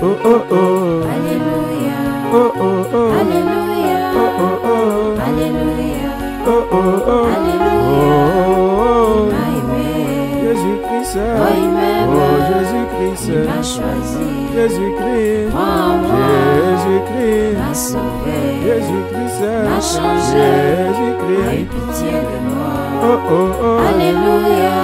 Oh oh oh. Alléluia. Oh oh oh. Alléluia. Oh oh oh. Alléluia. Oh oh oh. Alléluia. Jésus-Christ. Oh, il m'aime. Oh Jésus-Christ. Il m'a choisi. Jésus-Christ. Prends-moi. Jésus-Christ. M'a sauvé. Jésus-Christ. M'a changé. Jésus-Christ. Aie pitié de moi. Oh oh oh. Alléluia.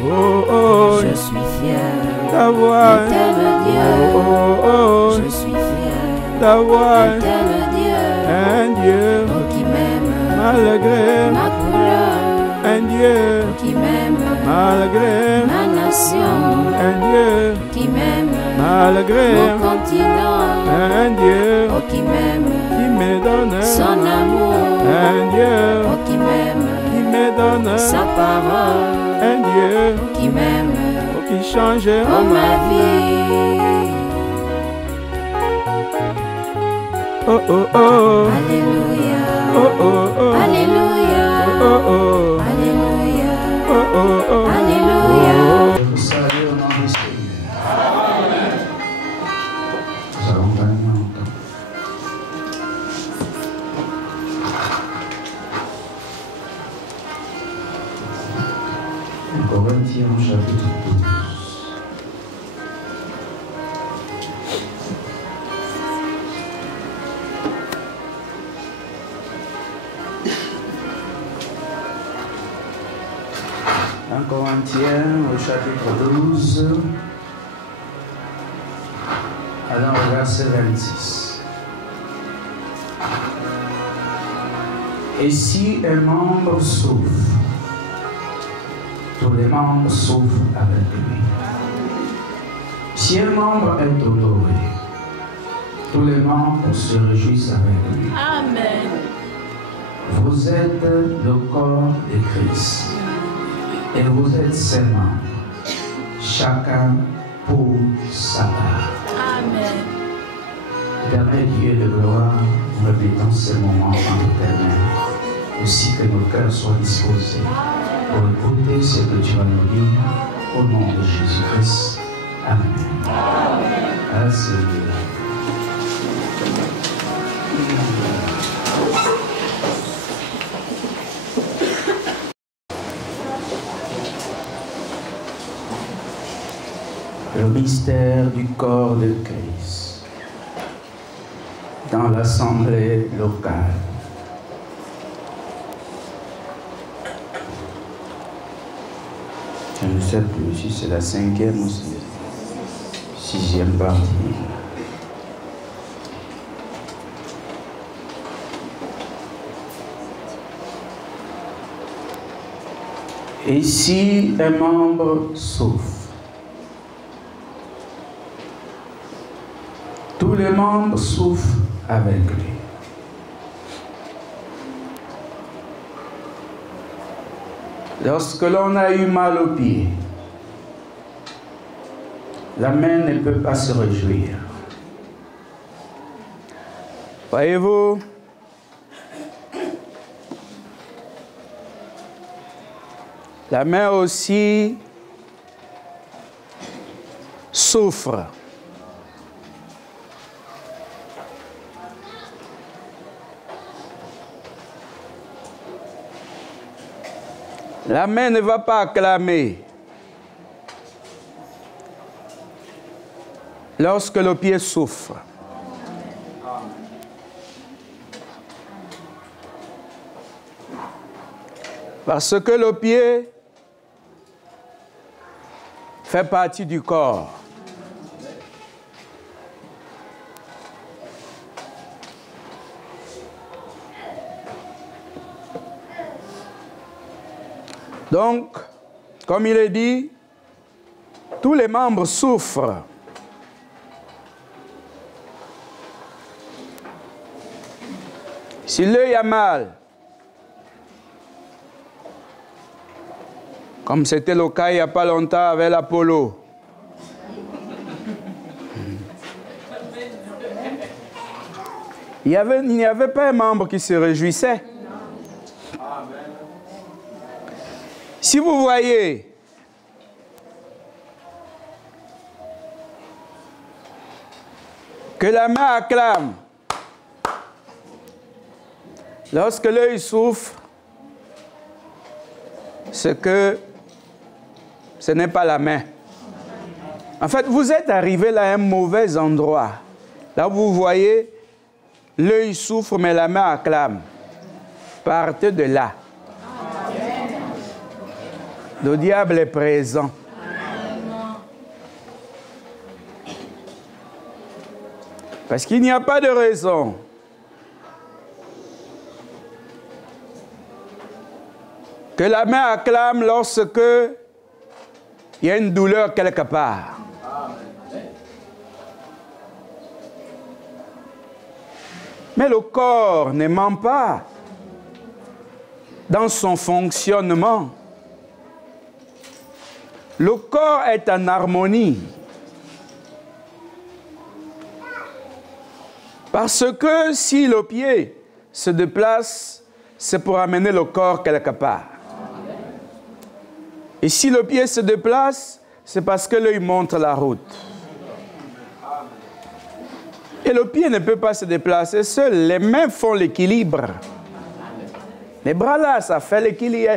Oh oh. Je suis fier D'avoir. d'éternel Dieu. Oh oh oh. Je suis fier D'avoir. d'éternel Dieu. Un Dieu. Oh, qui m'aime Malgré. ma couleur. Un Dieu. Qui m'aime Malgré. ma nation. Un Dieu. Qui m'aime Malgré. mon continent. Un Dieu. Oh, qui m'aime Qui me donne. son amour. Un Dieu. Oh, qui m'aime Qui me donne. sa parole. Un Dieu. Qui m'aime Qui change. oh ma vie. Oh oh oh. Alléluia. Oh oh oh. Alléluia. Oh oh. Alléluia. Oh oh oh. Alléluia. Vous saluez au nom du Seigneur. Nous allons gagner en temps. Corinthiens chapitre 12. Un Corinthiens au chapitre 12, alors au verset 26. Et si un membre souffre, tous les membres souffrent avec lui. Si un membre est honoré, tous les membres se réjouissent avec lui. Amen. Vous êtes le corps de Christ et vous êtes ses membres, chacun pour sa part. Amen. Éternel Dieu de gloire, nous répétons ces moments entre tes mains, aussi que nos cœurs soient disposés pour écouter ce que tu vas nous dire au nom de Jésus-Christ. Amen. Amen. Seigneur. Le mystère du corps de Christ dans l'assemblée locale. Je ne sais plus si c'est la 5e ou 6e partie. Et si un membre souffre, tous les membres souffrent avec lui. Lorsque l'on a eu mal au pied, la main ne peut pas se réjouir. Voyez-vous, la main aussi souffre. La main ne va pas acclamer lorsque le pied souffre. Parce que le pied fait partie du corps. Donc, comme il est dit, tous les membres souffrent. Si l'œil a mal, comme c'était le cas il n'y a pas longtemps avec l'Apollo, il n'y avait pas un membre qui se réjouissait. Si vous voyez Que la main acclame. Lorsque l'œil souffre, c'est que ce n'est pas la main. En fait, vous êtes arrivé là à un mauvais endroit. Là, vous voyez, l'œil souffre, mais la main acclame. Partez de là. Le diable est présent. Parce qu'il n'y a pas de raison que la main acclame lorsque il y a une douleur quelque part. Mais le corps ne ment pas dans son fonctionnement. Le corps est en harmonie. Parce que si le pied se déplace, c'est pour amener le corps quelque part. Et si le pied se déplace, c'est parce que l'œil montre la route. Et le pied ne peut pas se déplacer seul. Les mains font l'équilibre. Les bras là, ça fait l'équilibre.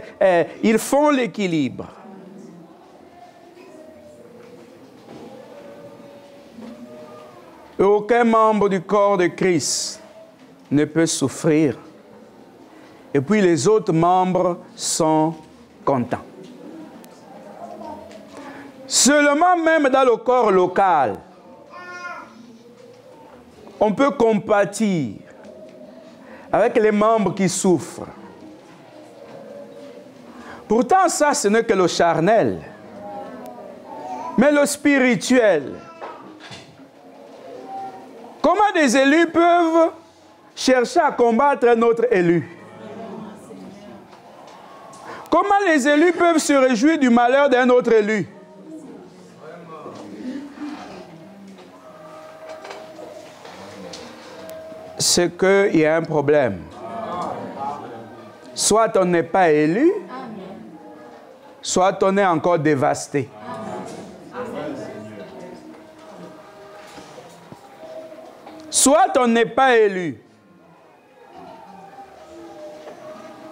Ils font l'équilibre. Et aucun membre du corps de Christ ne peut souffrir. Et puis les autres membres sont contents. Seulement même dans le corps local, on peut compatir avec les membres qui souffrent. Pourtant, ça, ce n'est que le charnel. Mais le spirituel, comment des élus peuvent chercher à combattre un autre élu? Comment les élus peuvent se réjouir du malheur d'un autre élu? C'est qu'il y a un problème. Soit on n'est pas élu, soit on est encore dévasté. Soit on n'est pas élu,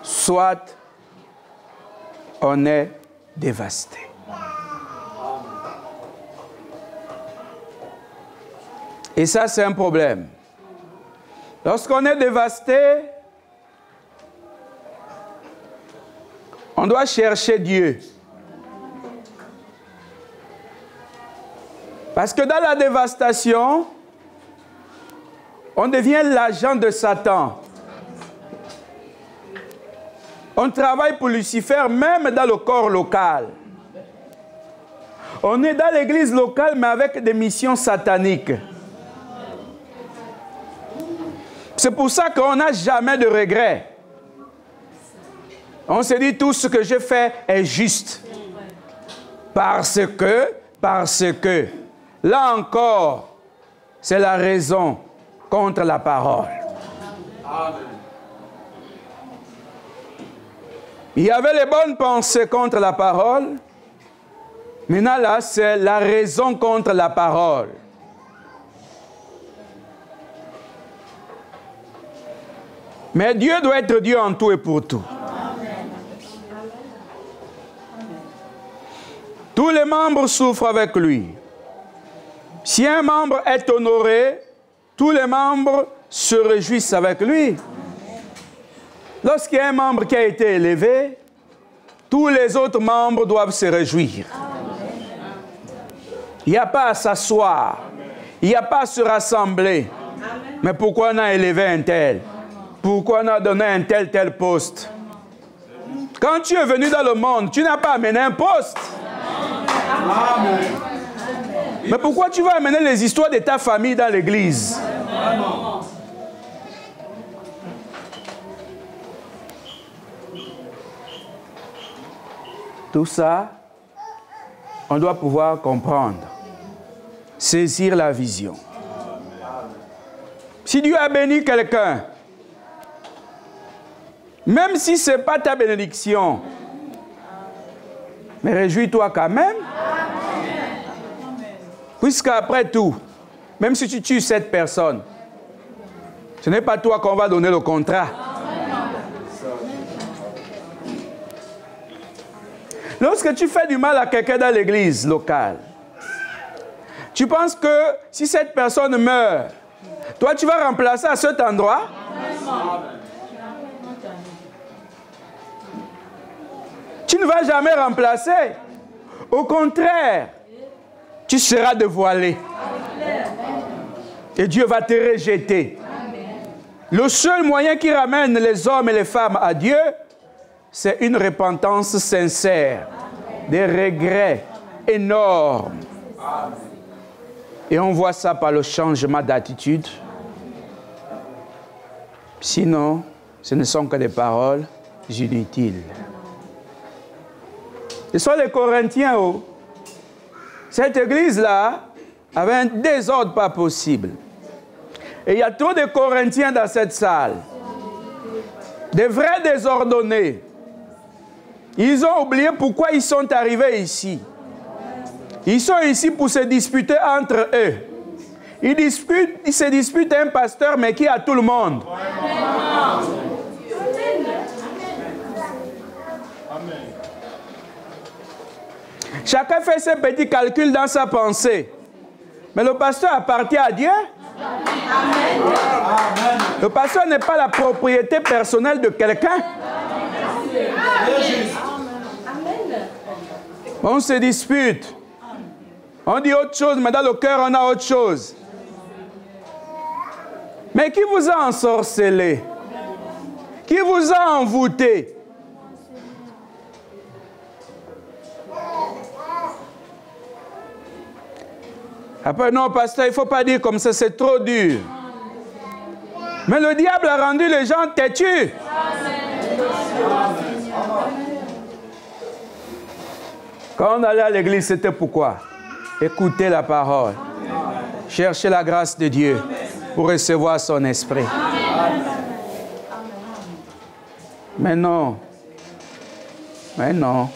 soit on est dévasté. Et ça, c'est un problème. Lorsqu'on est dévasté, on doit chercher Dieu. Parce que dans la dévastation, on devient l'agent de Satan. On travaille pour Lucifer, même dans le corps local. On est dans l'église locale, mais avec des missions sataniques. C'est pour ça qu'on n'a jamais de regrets. On se dit tout ce que je fais est juste. Parce que, là encore, c'est la raison contre la parole. Il y avait les bonnes pensées contre la parole. Maintenant, là, c'est la raison contre la parole. Mais Dieu doit être Dieu en tout et pour tout. Tous les membres souffrent avec lui. Si un membre est honoré, tous les membres se réjouissent avec lui. Lorsqu'il y a un membre qui a été élevé, tous les autres membres doivent se réjouir. Il n'y a pas à s'asseoir. Il n'y a pas à se rassembler. Mais pourquoi on a élevé un tel? Pourquoi on a donné un tel poste? Quand tu es venu dans le monde, tu n'as pas amené un poste. Amen. Mais pourquoi tu vas amener les histoires de ta famille dans l'église? Tout ça, on doit pouvoir comprendre, saisir la vision. Si Dieu a béni quelqu'un, même si ce n'est pas ta bénédiction, mais réjouis-toi quand même. Puisqu'après tout, Même si tu tues 7 personnes, ce n'est pas toi qu'on va donner le contrat. Lorsque tu fais du mal à quelqu'un dans l'église locale, tu penses que si cette personne meurt, toi tu vas remplacer à cet endroit? Tu ne vas jamais remplacer. Au contraire, tu seras dévoilé. Et Dieu va te rejeter. Le seul moyen qui ramène les hommes et les femmes à Dieu, c'est une repentance sincère, des regrets énormes. Et on voit ça par le changement d'attitude. Sinon, ce ne sont que des paroles inutiles. Ce sont les Corinthiens. Oh. Cette église-là avait un désordre pas possible. Et il y a trop de Corinthiens dans cette salle. Des vrais désordonnés. Ils ont oublié pourquoi ils sont arrivés ici. Ils sont ici pour se disputer entre eux. Ils se disputent un pasteur, mais qui a tout le monde. Chacun fait ses petits calculs dans sa pensée. Mais le pasteur appartient à Dieu. Le pasteur n'est pas la propriété personnelle de quelqu'un. On se dispute. On dit autre chose, mais dans le cœur, on a autre chose. Mais qui vous a ensorcelé? Qui vous a envoûté? Après, non, pasteur, il ne faut pas dire comme ça, c'est trop dur. Mais le diable a rendu les gens têtus. Quand on allait à l'église, c'était pourquoi? Écouter la parole. Chercher la grâce de Dieu pour recevoir son esprit. Mais non. Mais non.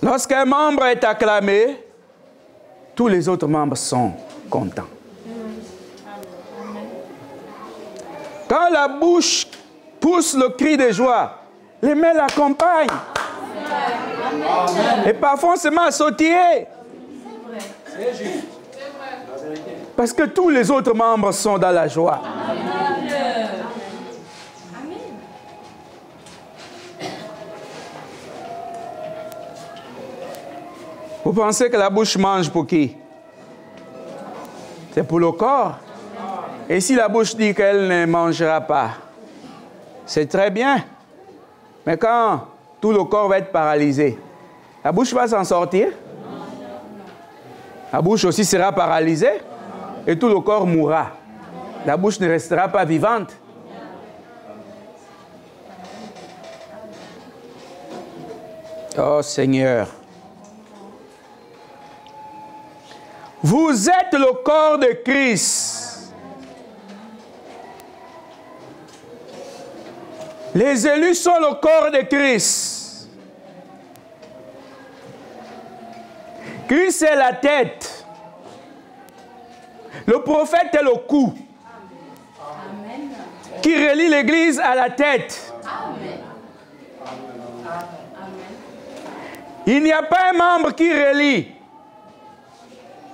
Lorsqu'un membre est acclamé, tous les autres membres sont contents. Quand la bouche pousse le cri de joie, les mains l'accompagnent. Et parfois on se met à sautiller. Parce que tous les autres membres sont dans la joie. Vous pensez que la bouche mange pour qui? C'est pour le corps. Et si la bouche dit qu'elle ne mangera pas, c'est très bien. Mais quand tout le corps va être paralysé, la bouche va s'en sortir. La bouche aussi sera paralysée et tout le corps mourra. La bouche ne restera pas vivante. Oh Seigneur. Vous êtes le corps de Christ. Les élus sont le corps de Christ. Christ est la tête. Le prophète est le cou. Qui relie l'Église à la tête. Il n'y a pas un membre qui relie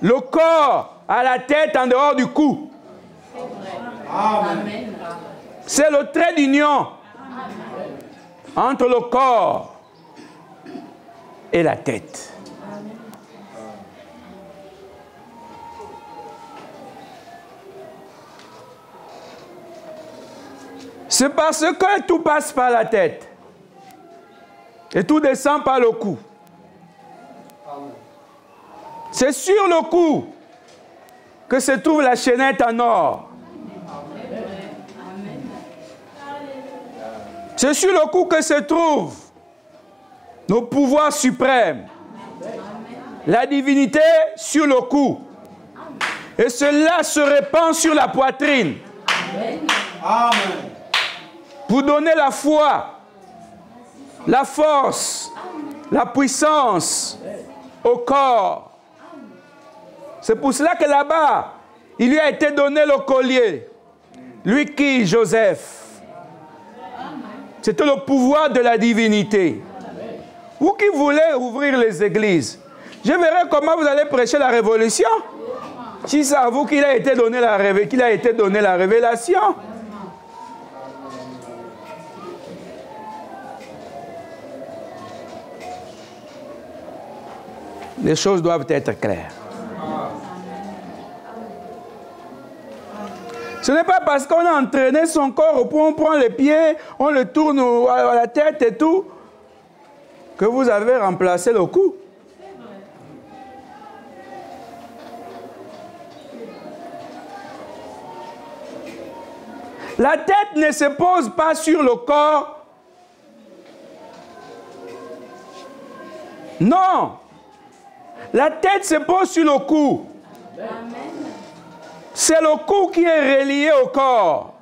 le corps à la tête en dehors du cou. C'est le trait d'union entre le corps et la tête. C'est parce que tout passe par la tête et tout descend par le cou. C'est sur le cou que se trouve la chaînette en or. C'est sur le cou que se trouve nos pouvoirs suprêmes. La divinité sur le cou. Et cela se répand sur la poitrine. Pour donner la foi, la force, la puissance au corps. C'est pour cela que là-bas, il lui a été donné le collier. Lui qui, Joseph. C'était le pouvoir de la divinité. Vous qui voulez ouvrir les églises, je verrai comment vous allez prêcher la révolution. Si c'est à vous qu'il a été donné la révélation. Les choses doivent être claires. Ce n'est pas parce qu'on a entraîné son corps au point où on prend les pieds, on le tourne à la tête et tout, que vous avez remplacé le cou. La tête ne se pose pas sur le corps. Non. La tête se pose sur le cou. C'est le cou qui est relié au corps.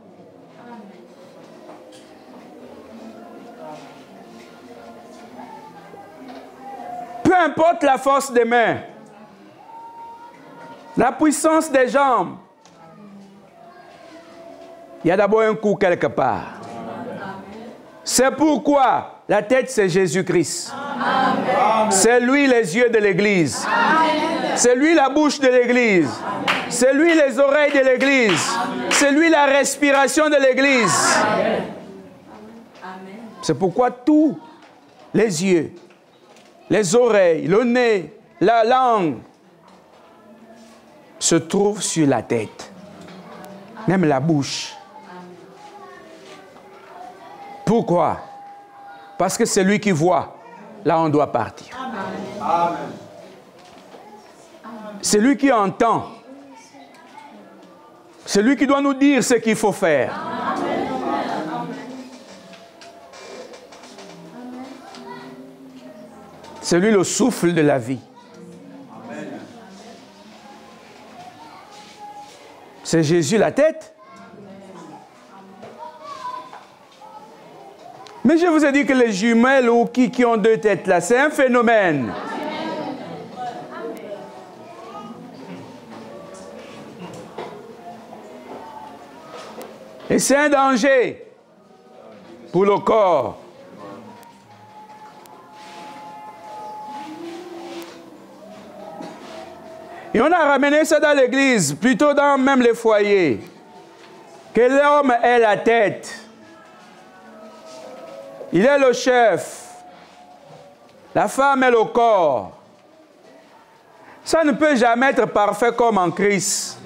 Peu importe la force des mains, la puissance des jambes, il y a d'abord un cou quelque part. C'est pourquoi la tête, c'est Jésus-Christ. C'est lui les yeux de l'Église. C'est lui la bouche de l'Église. C'est lui les oreilles de l'Église. C'est lui la respiration de l'Église. C'est pourquoi tous les yeux, les oreilles, le nez, la langue se trouvent sur la tête. Même la bouche. Pourquoi? Parce que c'est lui qui voit. Là, on doit partir. Amen. C'est lui qui entend. C'est lui qui doit nous dire ce qu'il faut faire. Amen. C'est lui le souffle de la vie. Amen. C'est Jésus la tête. Mais je vous ai dit que les jumelles ou qui ont deux têtes là, c'est un phénomène. Et c'est un danger pour le corps. Et on a ramené ça dans l'église, plutôt dans même les foyers, que l'homme est la tête. Il est le chef. La femme est le corps. Ça ne peut jamais être parfait comme en Christ.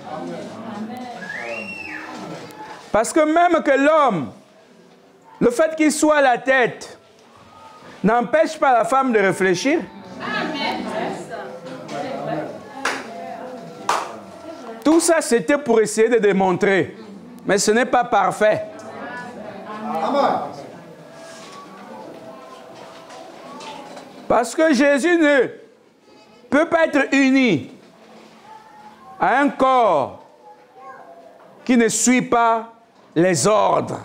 Parce que même que l'homme, le fait qu'il soit la tête, n'empêche pas la femme de réfléchir. Tout ça, c'était pour essayer de démontrer. Mais ce n'est pas parfait. Parce que Jésus ne peut pas être uni à un corps qui ne suit pas les ordres.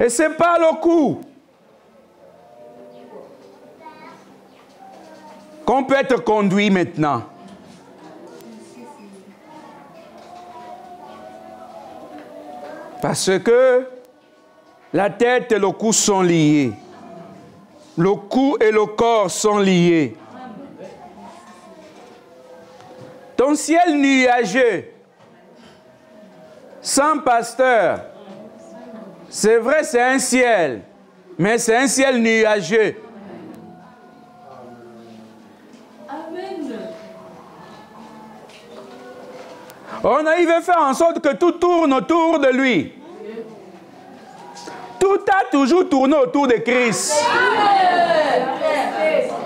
Et c'est pas le coup qu'on peut être conduit maintenant. Parce que la tête et le cou sont liés. Le cou et le corps sont liés. Ton ciel nuageux, sans pasteur, c'est vrai, c'est un ciel, mais c'est un ciel nuageux. Il veut faire en sorte que tout tourne autour de lui. Tout a toujours tourné autour de Christ.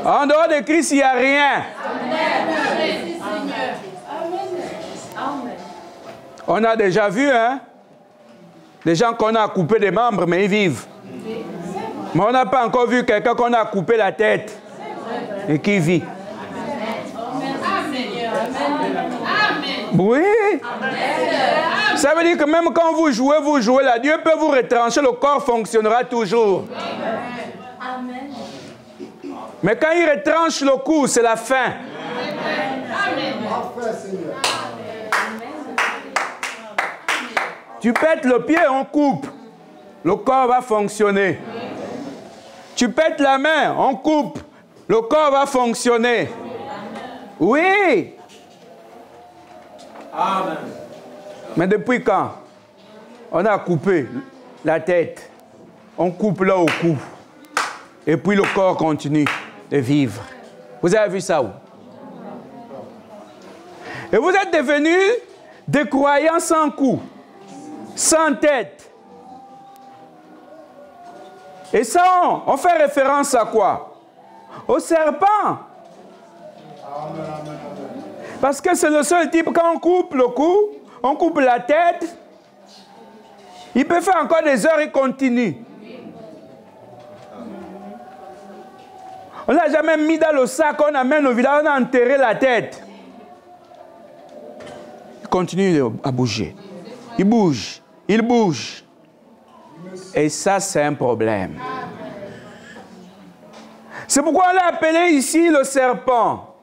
En dehors de Christ, il n'y a rien. On a déjà vu, hein, des gens qu'on a coupé des membres, mais ils vivent. Mais on n'a pas encore vu quelqu'un qu'on a coupé la tête et qui vit. Oui. Ça veut dire que même quand vous jouez là, Dieu peut vous retrancher, le corps fonctionnera toujours. Amen. Mais quand il retranche le cou, c'est la fin. Tu pètes le pied, on coupe. Le corps va fonctionner. Tu pètes la main, on coupe. Le corps va fonctionner. Oui. Amen. Mais depuis quand on a coupé la tête, on coupe là au cou. Et puis le corps continue de vivre. Vous avez vu ça où? Et vous êtes devenus des croyants sans cou, sans tête. Et ça, on fait référence à quoi? Au serpent. Parce que c'est le seul type, quand on coupe le cou, on coupe la tête, il peut faire encore des heures et continue. On ne l'a jamais mis dans le sac, on amène au village, on a enterré la tête. Il continue à bouger. Il bouge, il bouge. Et ça, c'est un problème. C'est pourquoi on l'a appelé ici le serpent.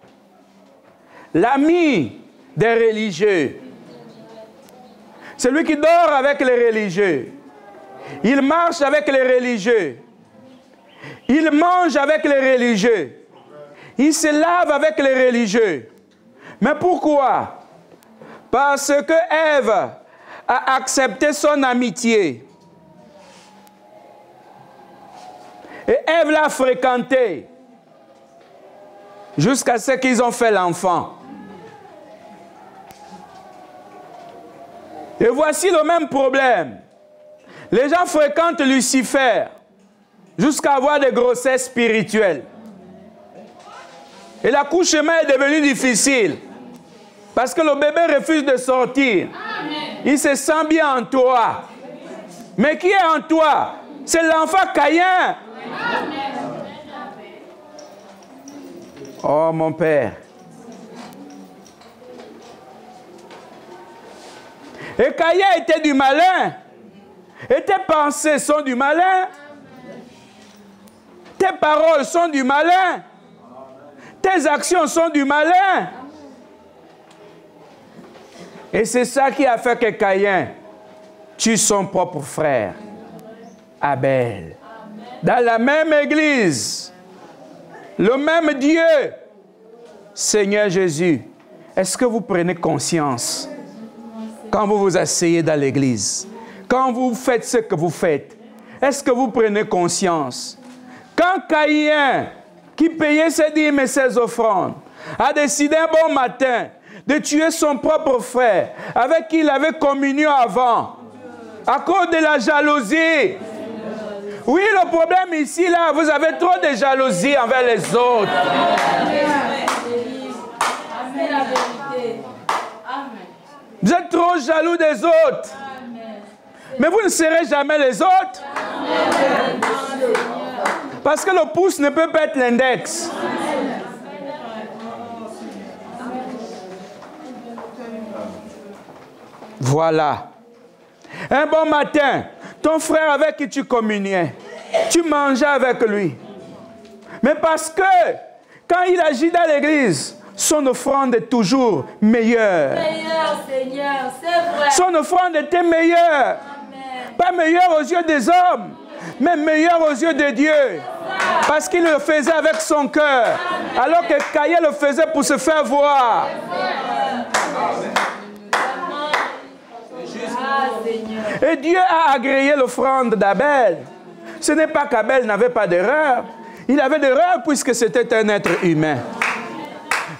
L'ami des religieux. Celui qui dort avec les religieux. Il marche avec les religieux. Il mange avec les religieux. Il se lave avec les religieux. Mais pourquoi? Parce que Ève a accepté son amitié. Et Ève l'a fréquenté jusqu'à ce qu'ils ont fait l'enfant. Et voici le même problème. Les gens fréquentent Lucifer jusqu'à avoir des grossesses spirituelles. Et l'accouchement est devenu difficile parce que le bébé refuse de sortir. Il se sent bien en toi. Mais qui est en toi? C'est l'enfant Caïn. Oh mon Père. Et Caïn était du malin. Et tes pensées sont du malin. Tes paroles sont du malin. Tes actions sont du malin. Et c'est ça qui a fait que Caïn tue son propre frère, Abel. Dans la même église, le même Dieu, Seigneur Jésus. Est-ce que vous prenez conscience quand vous vous asseyez dans l'église, quand vous faites ce que vous faites? Est-ce que vous prenez conscience? Quand Caïn, qui payait ses dîmes et ses offrandes, a décidé un bon matin de tuer son propre frère, avec qui il avait communion avant, à cause de la jalousie. Oui, le problème ici, là, vous avez trop de jalousie envers les autres. Vous êtes trop jaloux des autres. Mais vous ne serez jamais les autres. Parce que le pouce ne peut pas être l'index. Voilà. Un bon matin, ton frère avec qui tu communiais, tu mangeais avec lui. Mais parce que, quand il agit dans l'église, son offrande est toujours meilleure. Meilleur, Seigneur, c'est vrai. Son offrande était meilleure. Amen. Pas meilleure aux yeux des hommes, mais meilleure aux yeux de Dieu. Parce qu'il le faisait avec son cœur. Alors que Caïn le faisait pour se faire voir. Et Dieu a agréé l'offrande d'Abel. Ce n'est pas qu'Abel n'avait pas d'erreur. Il avait d'erreur puisque c'était un être humain.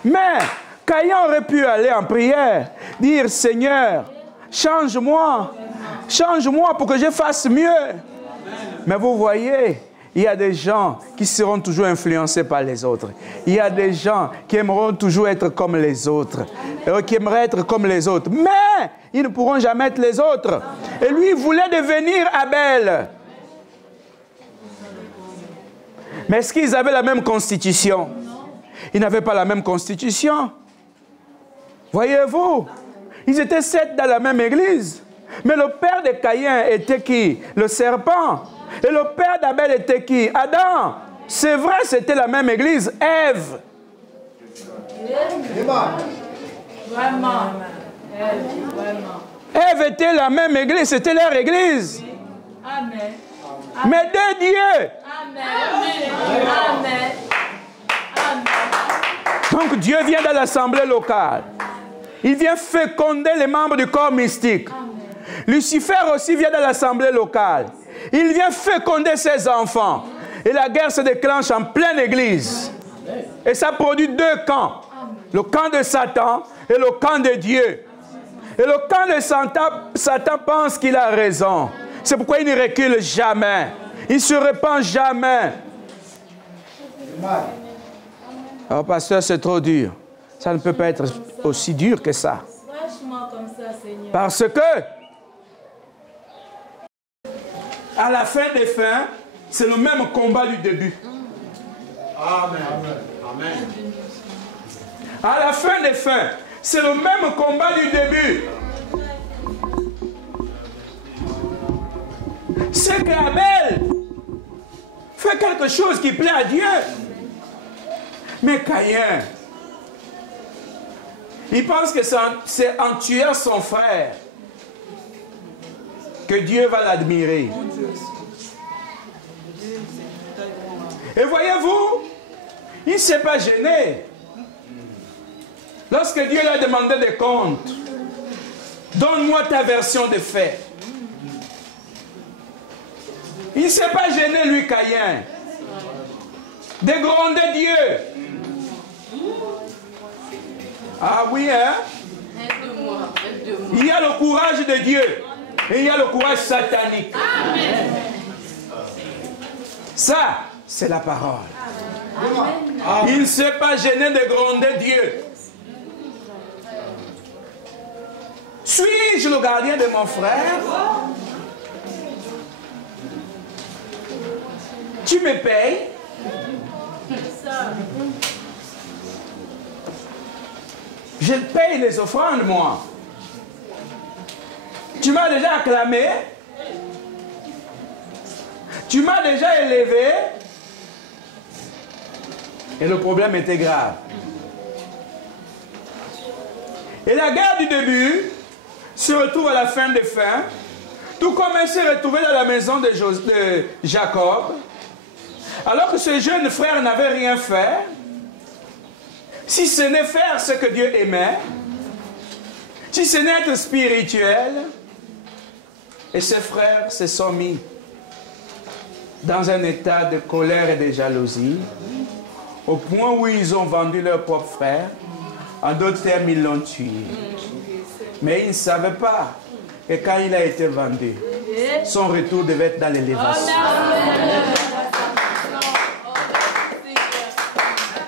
Mais Caïn aurait pu aller en prière, dire « Seigneur, change-moi pour que je fasse mieux. » Mais vous voyez, il y a des gens qui seront toujours influencés par les autres. Il y a des gens qui aimeront toujours être comme les autres, qui aimeraient être comme les autres. Mais ils ne pourront jamais être les autres. Et lui, il voulait devenir Abel. Mais est-ce qu'ils avaient la même constitution? Ils n'avaient pas la même constitution. Voyez-vous? Ils étaient 7 dans la même église. Mais le père de Caïn était qui? Le serpent. Et le père d'Abel était qui? Adam. C'est vrai, c'était la même église. Ève. Vraiment. Ève était la même église, c'était leur église. Amen. Mais de Dieu. Amen. Amen. Donc Dieu vient dans l'assemblée locale. Il vient féconder les membres du corps mystique. Lucifer aussi vient dans l'assemblée locale. Il vient féconder ses enfants. Et la guerre se déclenche en pleine église. Et ça produit 2 camps. Le camp de Satan et le camp de Dieu. Et le camp de Satan pense qu'il a raison. C'est pourquoi il ne recule jamais. Il ne se répand jamais. Alors, pasteur, c'est trop dur. Ça ne peut pas être aussi dur que ça. Franchement, comme ça, Seigneur. Parce que, à la fin des fins, c'est le même combat du début. Amen. Amen. À la fin des fins, c'est le même combat du début. C'est qu'Abel fait quelque chose qui plaît à Dieu. Mais Caïn, il pense que c'est en tuant son frère que Dieu va l'admirer. Et voyez-vous, il ne s'est pas gêné. Lorsque Dieu lui a demandé des comptes, donne-moi ta version des faits. Il ne s'est pas gêné, lui, Caïn, de gronder Dieu. Ah oui, hein? Il y a le courage de Dieu et il y a le courage satanique. Ça, c'est la parole. Il ne s'est pas gêné de gronder Dieu. Suis-je le gardien de mon frère? Tu me payes? Je paye les offrandes, moi. Tu m'as déjà acclamé? Tu m'as déjà élevé? Et le problème était grave. Et la guerre du début se retrouve à la fin des fins, tout comme elle s'est retrouvée dans la maison de Jacob, alors que ce jeune frère n'avait rien fait, si ce n'est faire ce que Dieu aimait, si ce n'est être spirituel, et ses frères se sont mis dans un état de colère et de jalousie, au point où ils ont vendu leur propre frère. En d'autres termes, ils l'ont tué. Mais ils ne savaient pas que quand il a été vendu, son retour devait être dans l'élévation.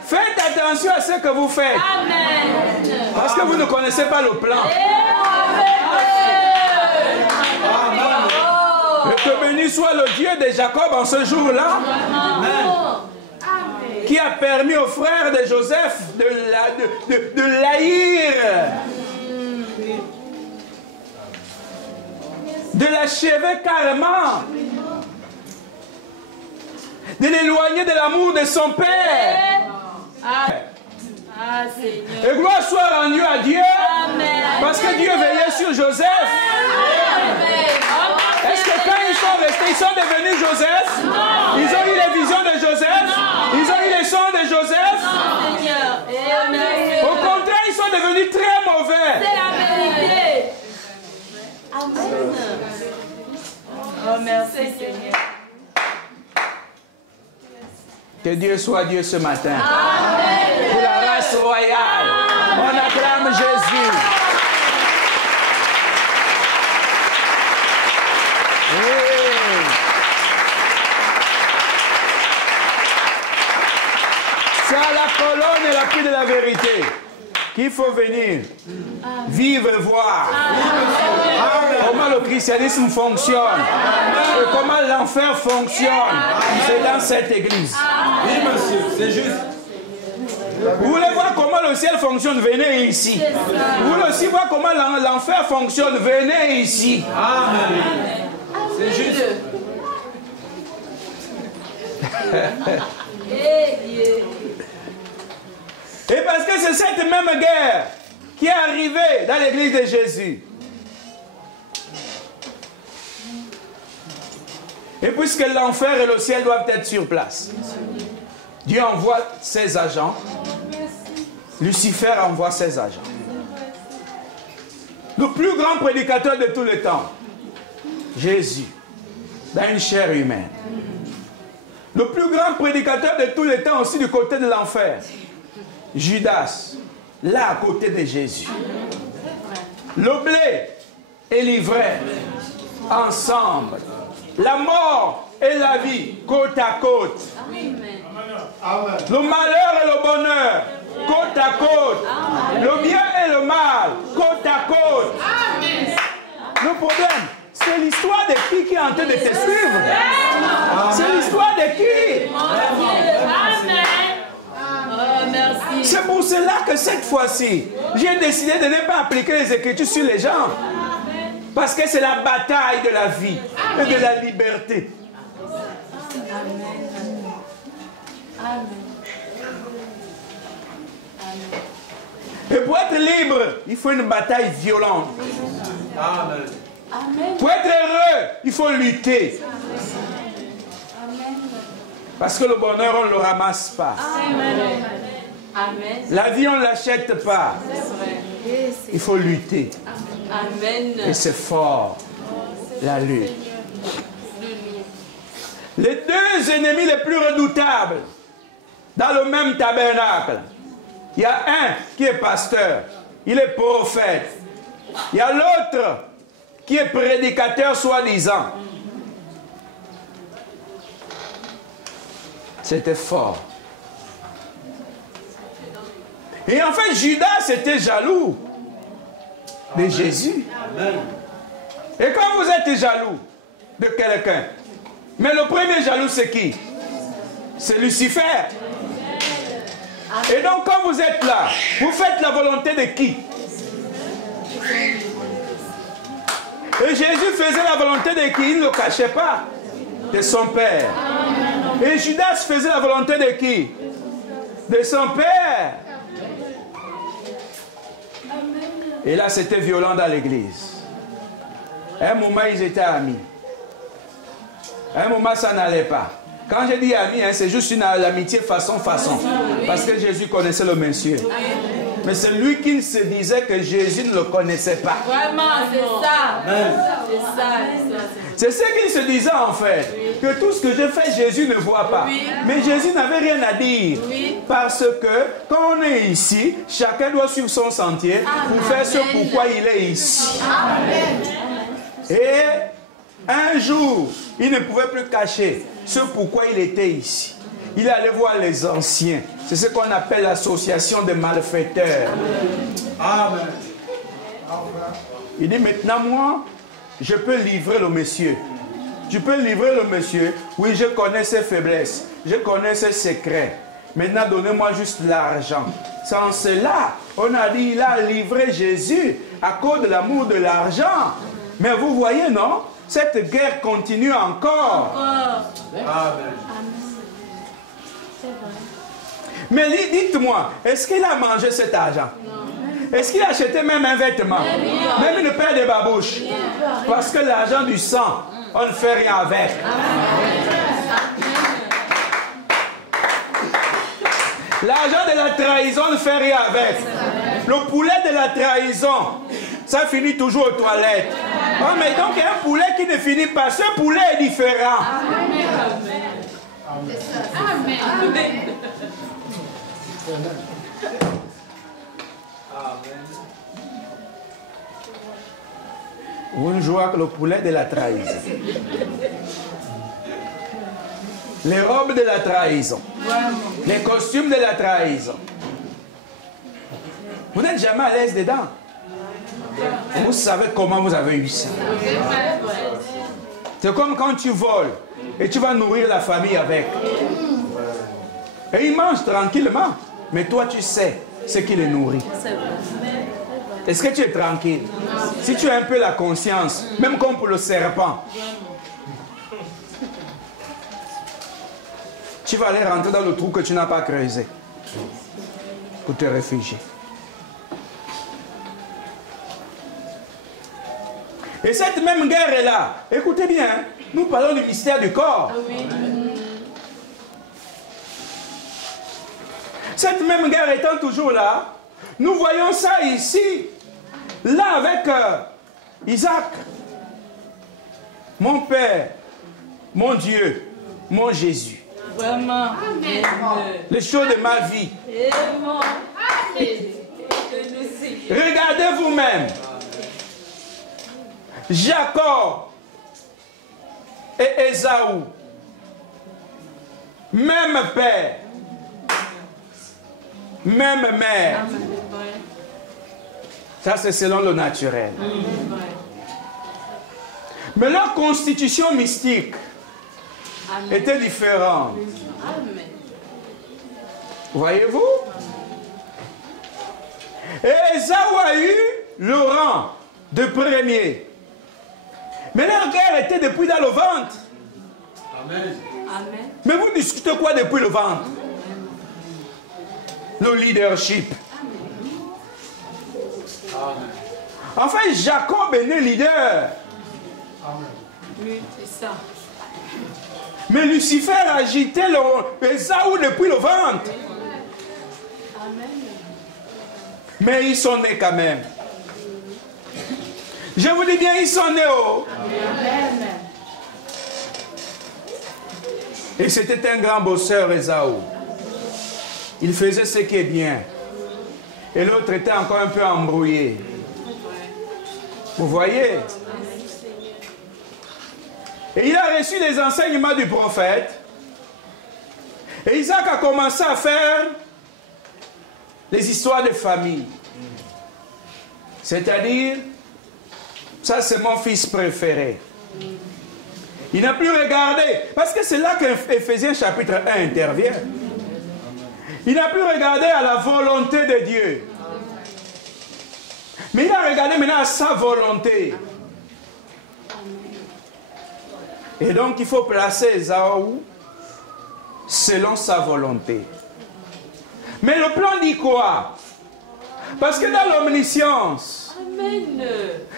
Faites attention à ce que vous faites. Parce que vous ne connaissez pas le plan. Que béni soit le Dieu de Jacob en ce jour-là, qui a permis aux frères de Joseph de l'haïr, de l'achever carrément, de l'éloigner de l'amour de son père. Et gloire soit rendue à Dieu, parce que Dieu veillait sur Joseph. Est-ce que quand ils sont restés, ils sont devenus Joseph? Ils ont eu les visions de Joseph? Ils ont eu les sons de Joseph? Au contraire, ils sont devenus très mauvais. C'est la vérité. Amen. Oh, merci Seigneur. Que Dieu soit Dieu ce matin. Amen. Pour la race royale, on acclame Jésus. C'est à la colonne et l'appui de la vérité qu'il faut venir, vivre et voir comment le christianisme fonctionne et comment l'enfer fonctionne. C'est dans cette église. Oui, monsieur, c'est juste. Vous voulez voir comment le le ciel fonctionne, venez ici. Vous voulez aussi voir comment l'enfer fonctionne, venez ici. Amen. C'est juste. Et parce que c'est cette même guerre qui est arrivée dans l'église de Jésus. Et puisque l'enfer et le ciel doivent être sur place, Dieu envoie ses agents. Lucifer envoie ses agents. Le plus grand prédicateur de tous les temps, Jésus, dans une chair humaine. Le plus grand prédicateur de tous les temps aussi du côté de l'enfer, Judas, là à côté de Jésus. Le blé et l'ivraie, ensemble. La mort et la vie, côte à côte. Le malheur et le bonheur, côte à côte. Le bien et le mal, côte à côte. Le problème, c'est l'histoire de qui est en train de te suivre. C'est l'histoire de qui? C'est pour cela que cette fois-ci, j'ai décidé de ne pas appliquer les Écritures sur les gens. Parce que c'est la bataille de la vie et de la liberté. Et pour être libre, il faut une bataille violente. Amen. Pour être heureux, il faut lutter. Parce que le bonheur, on ne le ramasse pas. La vie, on ne l'achète pas. Il faut lutter. Amen. Et c'est fort, la lutte. Les deux ennemis les plus redoutables dans le même tabernacle. Il y a un qui est pasteur, il est prophète. Il y a l'autre qui est prédicateur soi-disant. C'était fort. Et en fait, Judas était jaloux de Jésus. Amen. Et quand vous êtes jaloux de quelqu'un, mais le premier jaloux c'est qui? C'est Lucifer. Et donc quand vous êtes là, vous faites la volonté de qui? Et Jésus faisait la volonté de qui? Il ne le cachait pas. De son Père. Et Judas faisait la volonté de qui? De son Père. Et là, c'était violent dans l'église. À un moment, ils étaient amis. À un moment, ça n'allait pas. Quand je dis amis, c'est juste une amitié façon. Parce que Jésus connaissait le monsieur. Mais c'est lui qui se disait que Jésus ne le connaissait pas. Vraiment, c'est ça. C'est ça. C'est ce qu'il se disait en fait. Que tout ce que je fais, Jésus ne voit pas. Mais Jésus n'avait rien à dire. Parce que quand on est ici, chacun doit suivre son sentier pour faire ce pourquoi il est ici. Et un jour, il ne pouvait plus cacher ce pourquoi il était ici. Il allait voir les anciens. C'est ce qu'on appelle l'association des malfaiteurs. Amen. Il dit maintenant moi, je peux livrer le monsieur. Tu peux livrer le monsieur. Oui, je connais ses faiblesses. Je connais ses secrets. Maintenant, donnez-moi juste l'argent. Sans cela, on a dit, il a livré Jésus à cause de l'amour de l'argent. Mais vous voyez, non? Cette guerre continue encore. Amen. Mais dites-moi, est-ce qu'il a mangé cet argent? Est-ce qu'il a acheté même un vêtement? Même une paire de babouches? Parce que l'argent du sang, on ne fait rien avec. L'argent de la trahison, on ne fait rien avec. Le poulet de la trahison, ça finit toujours aux toilettes. Oh, mais donc il y a un poulet qui ne finit pas. Ce poulet est différent. Vous ne jouez que le poulet de la trahison. Les robes de la trahison. Les costumes de la trahison. Vous n'êtes jamais à l'aise dedans. Vous savez comment vous avez eu ça. C'est comme quand tu voles et tu vas nourrir la famille avec. Et ils mangent tranquillement. Mais toi tu sais ce qui les nourrit. Est-ce que tu es tranquille? Si tu as un peu la conscience, même comme pour le serpent, tu vas aller rentrer dans le trou que tu n'as pas creusé pour te réfugier. Et cette même guerre est là. Écoutez bien, nous parlons du mystère du corps. Cette même guerre étant toujours là, nous voyons ça ici, là avec Isaac. Mon Père, mon Dieu, mon Jésus. Vraiment. Les choses de ma vie. Regardez vous-même. Jacob et Ésaü, même père, même mère. Ça, c'est selon le naturel. Mais leur constitution mystique était différente. Voyez-vous? Et Ésaü a eu le rang de premier. Mais leur guerre était depuis dans le ventre. Amen. Amen. Mais vous discutez quoi depuis le ventre? Le leadership. Amen. Enfin, Jacob est né leader. Amen. Oui, c'est ça. Mais Lucifer agitait Ésaü depuis le ventre. Amen. Mais ils sont nés quand même. Je vous dis bien, ils sont nés. Oh. Amen. Et c'était un grand bosseur, Ésaü. Il faisait ce qui est bien. Et l'autre était encore un peu embrouillé. Vous voyez? Et il a reçu les enseignements du prophète. Et Isaac a commencé à faire les histoires de famille. C'est-à-dire, ça c'est mon fils préféré. Il n'a plus regardé. Parce que c'est là qu'Éphésiens chapitre 1 intervient. Il n'a plus regardé à la volonté de Dieu. Mais il a regardé maintenant à sa volonté. Et donc il faut placer Ésaü selon sa volonté. Mais le plan dit quoi? Parce que dans l'omniscience, Amen.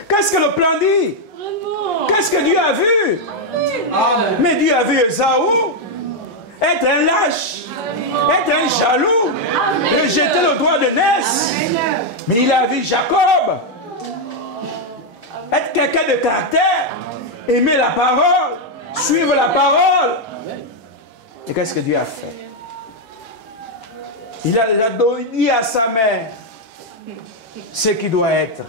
qu'est-ce que le plan dit? Vraiment. Qu'est-ce que Dieu a vu? Amen. Mais Dieu a vu Ésaü être un lâche, être un jaloux, rejeter le droit de naissance. Mais il a vu Jacob être quelqu'un de caractère, aimer la parole, suivre la parole. Et qu'est-ce que Dieu a fait? Il a déjà dit à sa mère ce qui doit être.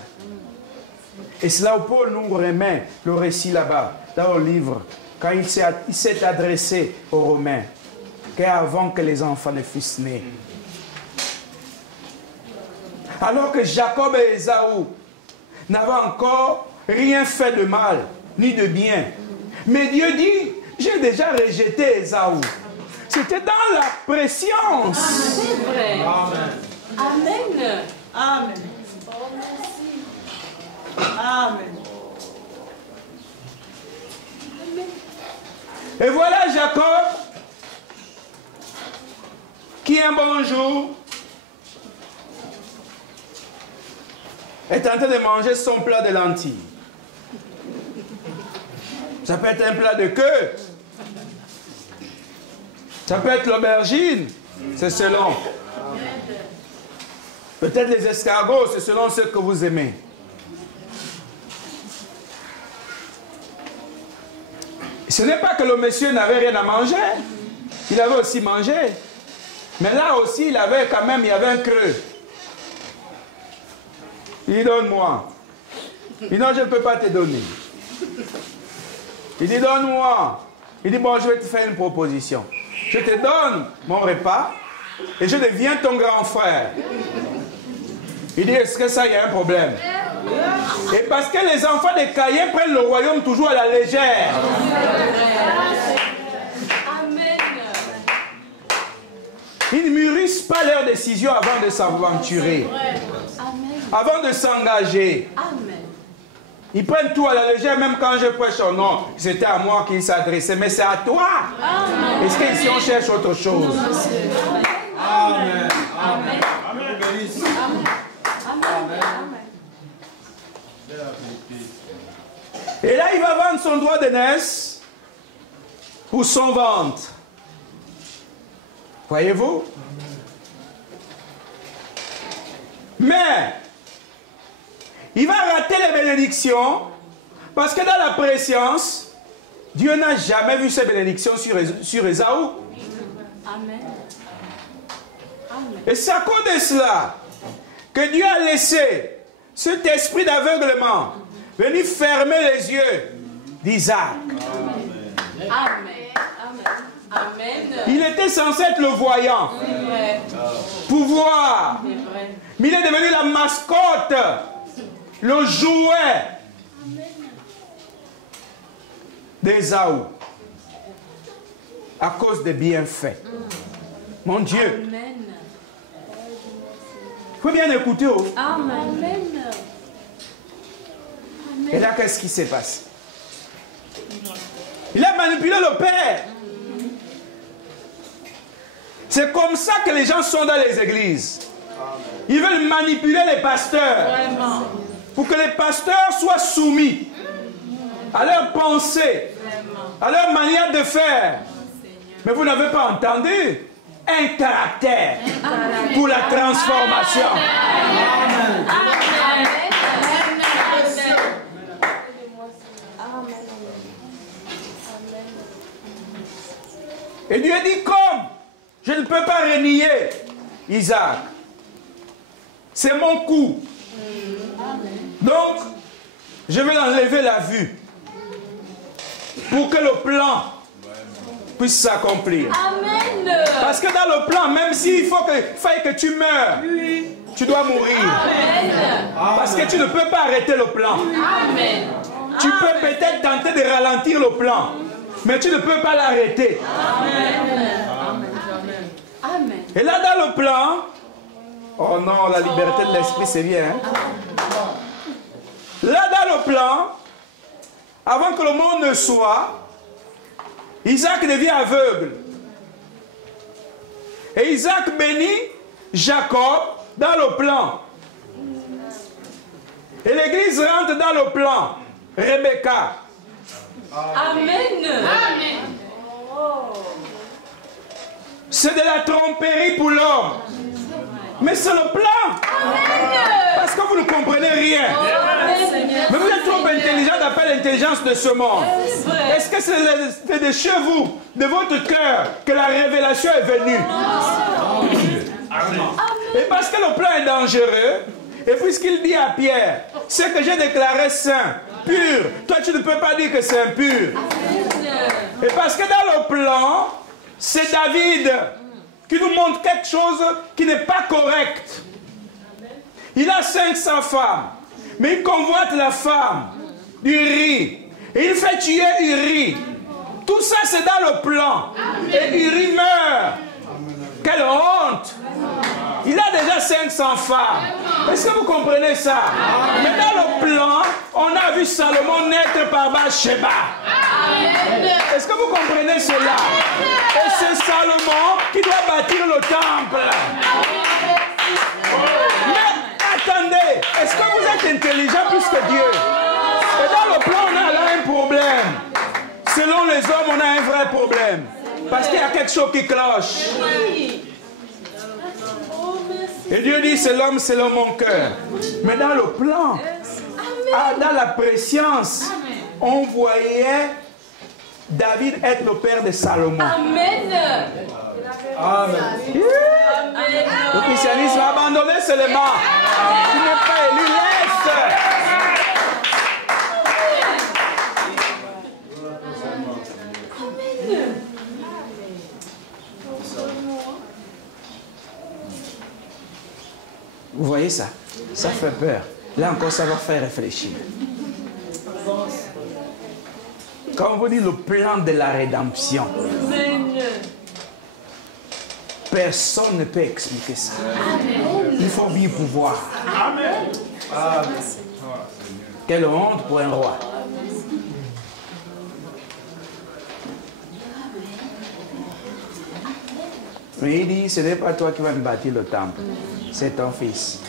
Et c'est là où Paul nous remet le récit là-bas, dans le livre, quand il s'est adressé aux Romains, qu'avant que les enfants ne fussent nés. Alors que Jacob et Ésaü n'avaient encore rien fait de mal, ni de bien. Mais Dieu dit, j'ai déjà rejeté Ésaü. C'était dans la préscience. C'est vrai. Amen. Amen. Amen. Amen. Et voilà Jacob, qui un bon jour est en train de manger son plat de lentilles. Ça peut être un plat de queue. Ça peut être l'aubergine. C'est selon. Peut-être les escargots, c'est selon ce que vous aimez. Ce n'est pas que le monsieur n'avait rien à manger. Il avait aussi mangé. Mais là aussi, il y avait un creux. Il dit, donne-moi. Il dit, non, je ne peux pas te donner. Il dit, donne-moi. Il dit, bon, je vais te faire une proposition. Je te donne mon repas et je deviens ton grand frère. Il dit, est-ce que ça, il y a un problème? Et parce que les enfants de Caïn prennent le royaume toujours à la légère. Amen. Ils ne mûrissent pas leurs décisions avant de s'aventurer, avant de s'engager. Ils prennent tout à la légère, même quand je prêche son nom. C'était à moi qu'ils s'adressaient, mais c'est à toi. Est-ce qu'ici on cherche autre chose? Amen. Amen. Amen. Et là, il va vendre son droit d'aînesse pour son ventre. Voyez-vous? Mais il va rater les bénédictions parce que dans la préscience, Dieu n'a jamais vu ces bénédictions sur Ésaü. Amen. Et c'est à cause de cela que Dieu a laissé cet esprit d'aveuglement venir fermer les yeux d'Isaac. Amen. Amen. Il était censé être le voyant, pouvoir, mais il est devenu la mascotte, le jouet d'Ésaü à cause des bienfaits. Mon Dieu. Amen. Il faut bien écouter. Oh. Amen. Et là, qu'est-ce qui s'est passé? Il a manipulé le Père. C'est comme ça que les gens sont dans les églises. Ils veulent manipuler les pasteurs. Vraiment. Pour que les pasteurs soient soumis à leurs pensées, à leur manière de faire. Mais vous n'avez pas entendu un caractère pour la transformation. Et Dieu dit, comme je ne peux pas renier Isaac, c'est mon coup. Donc, je vais enlever la vue pour que le plan puisse s'accomplir. Amen. Parce que dans le plan, même s'il faille que tu meurs, tu dois mourir. Amen. Parce que tu ne peux pas arrêter le plan. Amen. Tu peux peut-être tenter de ralentir le plan, mais tu ne peux pas l'arrêter. Amen. Et là, dans le plan, oh non, la liberté de l'esprit, c'est bien. Là, dans le plan, avant que le monde ne soit, Isaac devient aveugle. Et Isaac bénit Jacob dans le plan. Et l'église rentre dans le plan. Rebecca. Amen. C'est de la tromperie pour l'homme. Mais c'est le plan. Parce que vous ne comprenez rien. Mais vous êtes trop intelligent d'après l'intelligence de ce monde. Est-ce que c'est de chez vous, de votre cœur, que la révélation est venue? Et parce que le plan est dangereux, et puisqu'il dit à Pierre, ce que j'ai déclaré saint, pur, toi tu ne peux pas dire que c'est impur. Et parce que dans le plan, c'est David qui nous montre quelque chose qui n'est pas correct. Il a 500 femmes, mais il convoite la femme d'Uri. Et il fait tuer Uri. Tout ça, c'est dans le plan. Et Uri meurt. Quelle honte! Il a déjà 500 femmes. Est-ce que vous comprenez ça? Mais dans le plan, on a vu Salomon naître par Bathsheba. Est-ce que vous comprenez cela? Et c'est Salomon qui doit bâtir le temple. Mais attendez, est-ce que vous êtes intelligent plus que Dieu? Et dans le plan, on a là un problème. Selon les hommes, on a un vrai problème. Parce qu'il y a quelque chose qui cloche. Et Dieu dit, c'est l'homme selon mon cœur. Mais dans le plan, dans la préscience, on voyait David être le père de Salomon. Amen. Amen. Le christianisme a abandonné seulement. Tu n'es pas élu, laisse. Vous voyez ça? Ça fait peur. Là encore, ça va faire réfléchir. Quand on vous dit le plan de la rédemption, Personne ne peut expliquer ça. Il faut bien pouvoir. Amen. Amen. Quelle honte pour un roi. Mais il dit, ce n'est pas toi qui vas me bâtir le temple, c'est ton fils.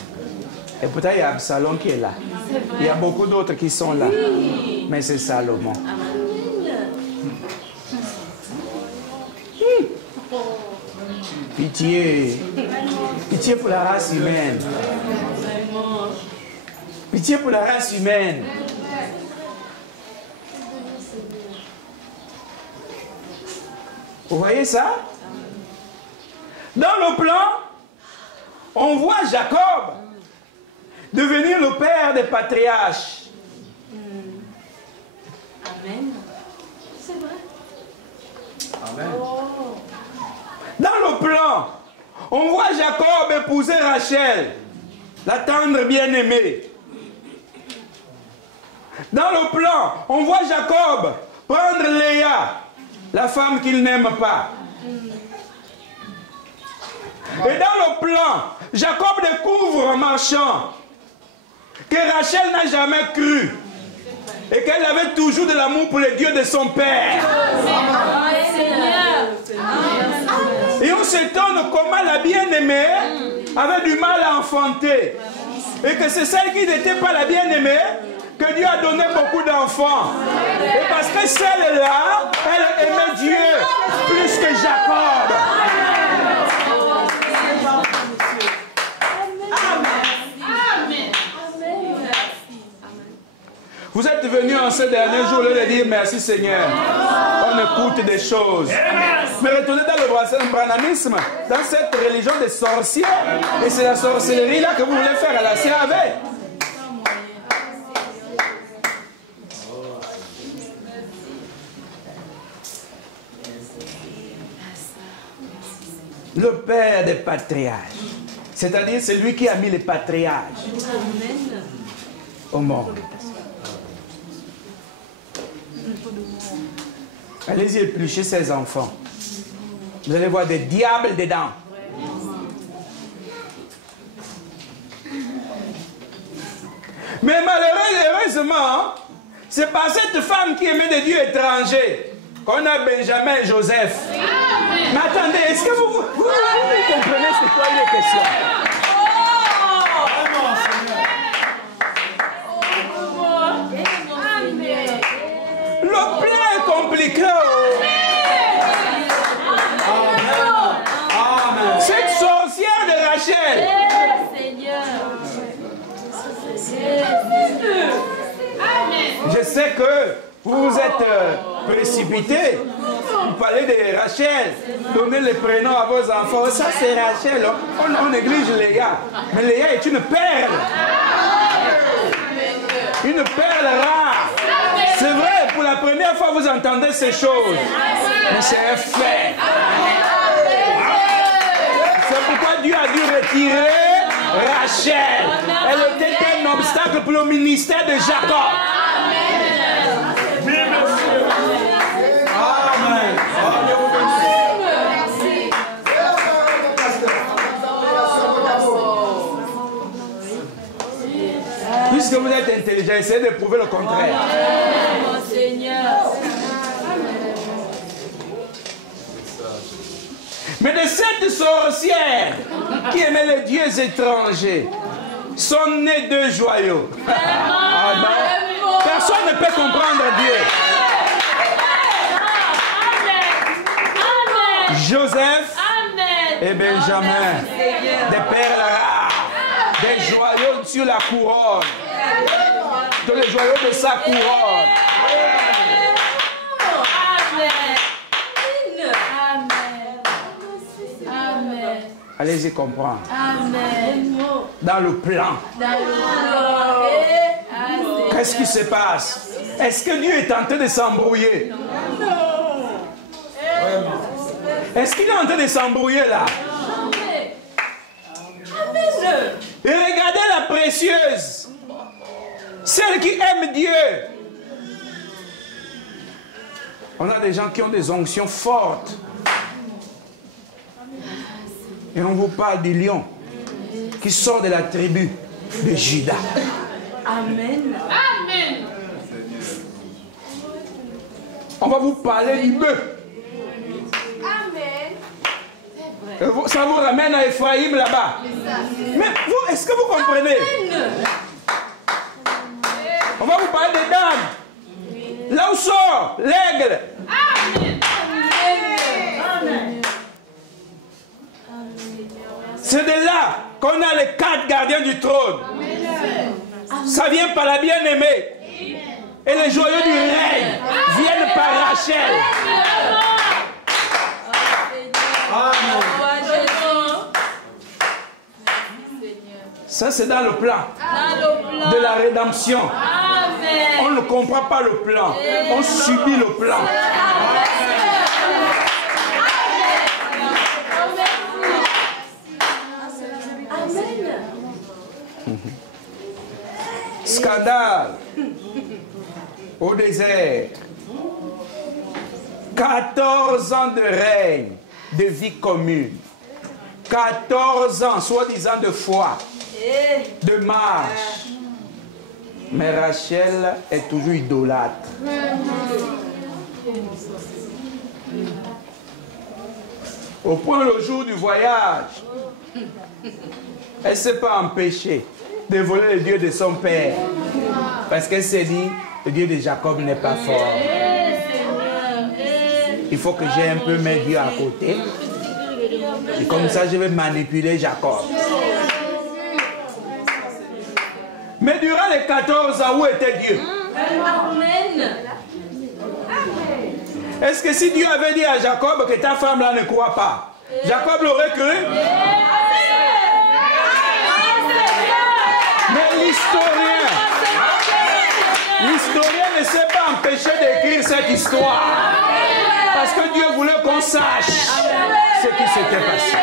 Et pourtant, il y a Absalom qui est là. Il y a beaucoup d'autres qui sont là. Mais c'est Salomon. Pitié. Pitié pour la race humaine. Pitié pour la race humaine. Vous voyez ça? Dans le plan, on voit Jacob devenir le père des patriarches. Amen. C'est vrai. Amen. Dans le plan, on voit Jacob épouser Rachel, la tendre bien-aimée. Dans le plan, on voit Jacob prendre Léa, la femme qu'il n'aime pas. Et dans le plan, Jacob découvre en marchant que Rachel n'a jamais cru et qu'elle avait toujours de l'amour pour les dieux de son père. Et on s'étonne comment la bien-aimée avait du mal à enfanter. Et que c'est celle qui n'était pas la bien-aimée que Dieu a donné beaucoup d'enfants. Et parce que celle-là, elle aimait Dieu plus que Jacob. Vous êtes venus en ce dernier jour de dire merci Seigneur. On écoute des choses. Mais retournez dans le brahmanisme, dans cette religion des sorcières. Et c'est la sorcellerie là que vous voulez faire à la CAV. Le père des patriarches. C'est-à-dire c'est lui qui a mis les patriarches au monde. Allez-y éplucher ces enfants. Vous allez voir des diables dedans. Mais malheureusement, c'est par cette femme qui aimait des dieux étrangers qu'on a Benjamin et Joseph. Mais attendez, est-ce que vous comprenez c'est quoi les questions? Le plan est compliqué. Amen. Cette sorcière de Rachel. Je sais que vous vous êtes précipités. Vous parlez de Rachel. Donnez les prénoms à vos enfants. Ça c'est Rachel. On néglige Léa. Mais Léa est une perle. Une perle rare. C'est vrai, pour la première fois vous entendez ces choses. Mais c'est un fait. C'est pourquoi Dieu a dû retirer Rachel. Elle était un obstacle pour le ministère de Jacob. Amen. Puisque vous êtes intelligent, essayez de prouver le contraire. Mon Seigneur. Mais de cette sorcière qui aimait les dieux étrangers, sont nés deux joyaux. Ah non. Personne ne peut comprendre Dieu. Joseph et Benjamin, des perles rares, des joyaux sur la couronne, de les joyaux de sa couronne. Allez-y comprendre. Amen. Dans le plan. Qu'est-ce qui se passe? Est-ce que Dieu est en train de s'embrouiller? Est-ce qu'il est en train de s'embrouiller là? Et regardez la précieuse. Celle qui aime Dieu. On a des gens qui ont des onctions fortes. Et on vous parle du lion qui sort de la tribu de Juda. Amen. Amen. On va vous parler du bœuf. Amen. Ça vous ramène à Ephraïm là-bas. Mais vous, est-ce que vous comprenez? On va vous parler des dames. Là où sort l'aigle. Amen. Amen. C'est de là qu'on a les 4 gardiens du trône. Amen. Ça vient par la bien-aimée. Et les joyaux du règne viennent par Rachel. Ça, c'est dans le plan de la rédemption. On ne comprend pas le plan. On subit le plan. Scandale au désert. 14 ans de règne, de vie commune. 14 ans, soi-disant de foi, de marche. Mais Rachel est toujours idolâtre. Au point, le jour du voyage, elle ne s'est pas empêchée de voler le Dieu de son père. Parce qu'elle s'est dit, le Dieu de Jacob n'est pas fort. Il faut que j'ai un peu mes dieux à côté. Et comme ça, je vais manipuler Jacob. Mais durant les 14 ans, où était Dieu? Amen. Est-ce que si Dieu avait dit à Jacob que ta femme là ne croit pas, Jacob l'aurait cru? Mais l'historien ne s'est pas empêché d'écrire cette histoire. Parce que Dieu voulait qu'on sache ce qui s'était passé.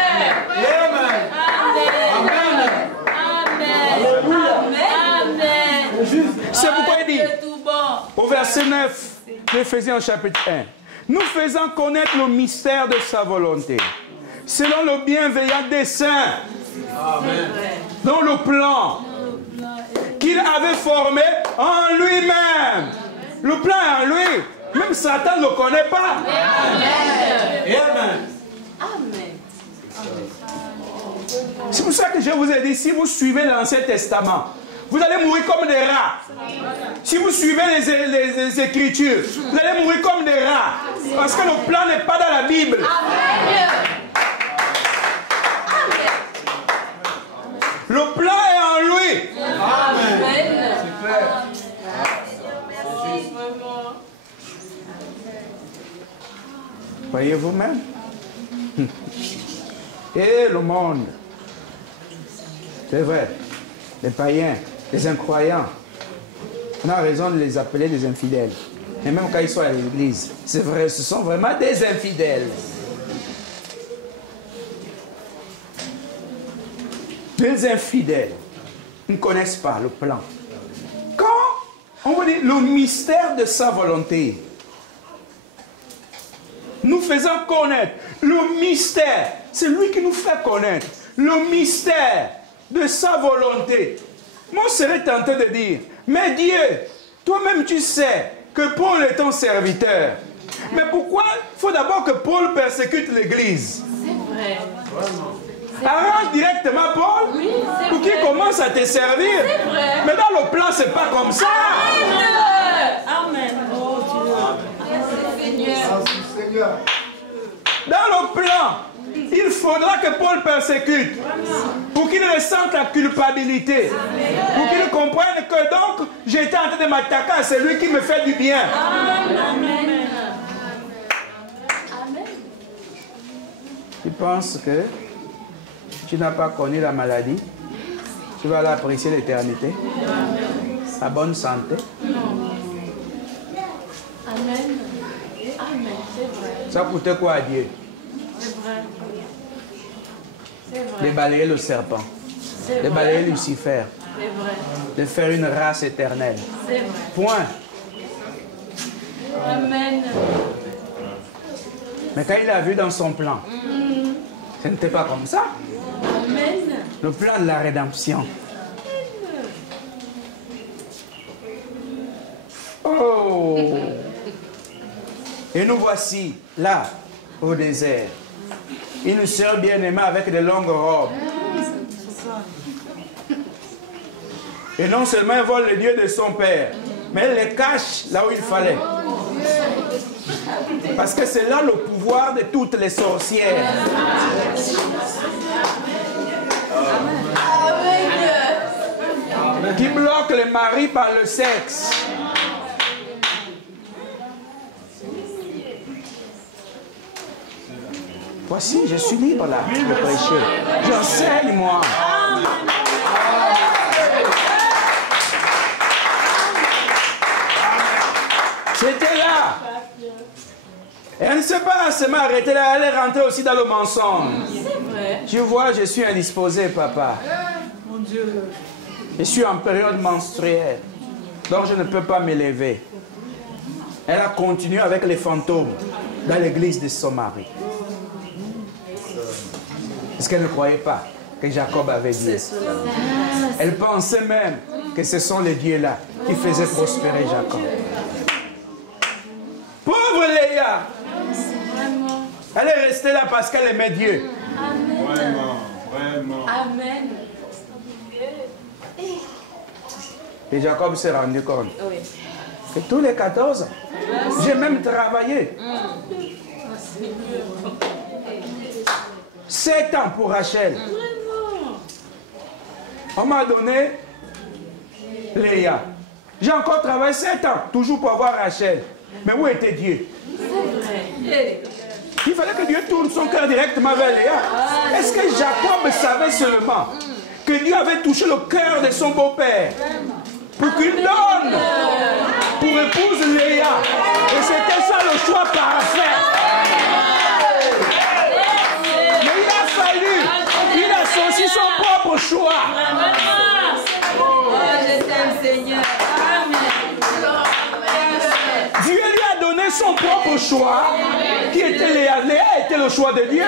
Amen. C'est pourquoi il dit, au verset 9 d'Éphésiens chapitre 1, nous faisons connaître le mystère de sa volonté, selon le bienveillant dessein, dans le plan qu'il avait formé en lui-même. Le plan est en lui. Même Satan ne le connaît pas. Amen. C'est pour ça que je vous ai dit, si vous suivez l'Ancien Testament, vous allez mourir comme des rats. Si vous suivez les Écritures, vous allez mourir comme des rats. Parce que le plan n'est pas dans la Bible. Le plan est en lui. Amen. C'est clair. Voyez vous-même. Et le monde. C'est vrai. Les païens, les incroyants. On a raison de les appeler des infidèles. Et même quand ils sont à l'église, c'est vrai, ce sont vraiment des infidèles. Des infidèles. Ils ne connaissent pas le plan. Quand on vous dit le mystère de sa volonté, nous faisons connaître le mystère. C'est lui qui nous fait connaître le mystère de sa volonté. Moi, je serais tenté de dire, mais Dieu, toi-même tu sais que Paul est ton serviteur. Mais pourquoi il faut d'abord que Paul persécute l'église? C'est vrai. Arrange directement Paul pour qu'il commence à te servir. Mais dans le plan, c'est pas comme ça. Amen. Oh Dieu. Seigneur. Dans le plan, il faudra que Paul persécute pour qu'il ressente la culpabilité. Pour qu'il comprenne que donc j'étais en train de m'attaquer à celui qui me fait du bien. Amen. Tu penses que tu n'as pas connu la maladie? Tu vas l'apprécier l'éternité? La bonne santé? Amen. Amen. C'est vrai. Ça coûtait quoi à Dieu? C'est vrai. C'est vrai. De balayer le serpent, C'est de vrai. balayer Lucifer, C'est vrai. de faire une race éternelle. C'est vrai. Point. Amen. Mais quand il a vu dans son plan, Ce n'était pas comme ça. Amen. Le plan de la rédemption. Oh! Et nous voici là, au désert. Une sœur bien-aimée avec de longues robes. Et non seulement elle vole le Dieu de son père, mais elle les cache là où il fallait. Parce que c'est là le pouvoir de toutes les sorcières. Qui bloque les maris par le sexe. Voici, je suis libre là de prêcher. J'enseigne moi. C'était là. Et elle ne s'est pas seulement arrêtée là, elle est rentrée aussi dans le mensonge. C'est vrai. Tu vois, je suis indisposé, papa. Mon Dieu. Je suis en période menstruelle, donc je ne peux pas m'élever. Elle a continué avec les fantômes dans l'église de son mari. Parce qu'elle ne croyait pas que Jacob avait Dieu. Elle pensait même que ce sont les dieux-là qui faisaient prospérer Jacob. Pauvre Léa! Elle est restée là parce qu'elle aimait Dieu. Amen. Vraiment, vraiment. Amen. Et Jacob s'est rendu compte Oui. que tous les 14 ans, j'ai même travaillé. 7 ans pour Rachel. On m'a donné Léa. J'ai encore travaillé 7 ans, toujours pour avoir Rachel. Mais où était Dieu? Il fallait que Dieu tourne son cœur directement vers Léa. Est-ce que Jacob savait seulement que Dieu avait touché le cœur de son beau-père pour qu'il donne pour épouse Léa? Et c'était ça le choix parfait. Mais il a fallu qu'il associe son propre choix. Je t'aime, Seigneur. Dieu lui a donné son propre choix, qui était Léa. Léa était le choix de Dieu.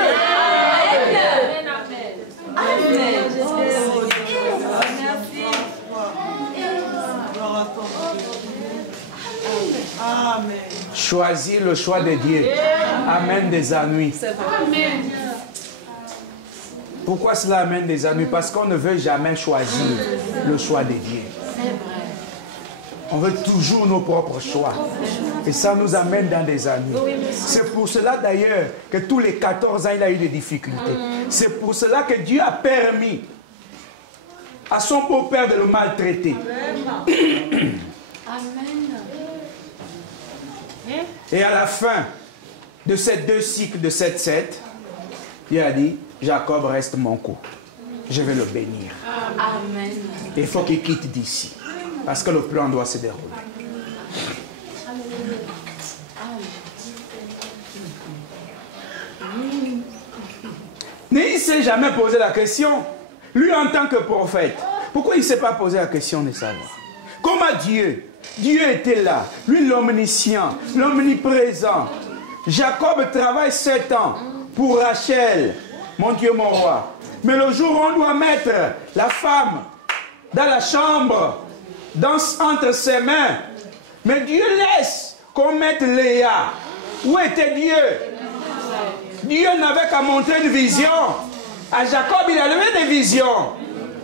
Choisir le choix de Dieu amène des ennuis. Pourquoi cela amène des ennuis? Parce qu'on ne veut jamais choisir le choix de Dieu. On veut toujours nos propres choix. Et ça nous amène dans des ennuis. C'est pour cela d'ailleurs que tous les 14 ans, il a eu des difficultés. C'est pour cela que Dieu a permis à son beau-père de le maltraiter. Et à la fin de ces 2 cycles de 7-7, il a dit, Jacob reste mon coup. Je vais le bénir. Amen. Et il faut qu'il quitte d'ici. Parce que le plan doit se dérouler. Mais il ne s'est jamais posé la question. Lui, en tant que prophète, pourquoi il ne s'est pas posé la question de savoir? Comment Dieu? Dieu était là. Lui, l'omniscient, l'omniprésent. Jacob travaille 7 ans pour Rachel, mon Dieu, mon roi. Mais le jour où on doit mettre la femme dans la chambre, entre ses mains, mais Dieu laisse qu'on mette Léa. Où était Dieu? Dieu n'avait qu'à montrer une vision. À Jacob, il a levé des visions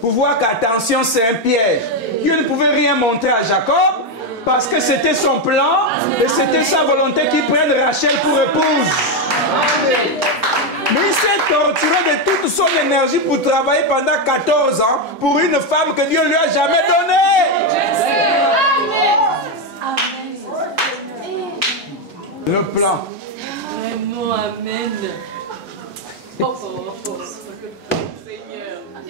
pour voir qu'attention, c'est un piège. Dieu ne pouvait rien montrer à Jacob parce que c'était son plan et c'était sa volonté qu'il prenne Rachel pour épouse. Mais il s'est torturé de toute son énergie pour travailler pendant 14 ans pour une femme que Dieu ne lui a jamais donnée. Le plan. Vraiment, amen.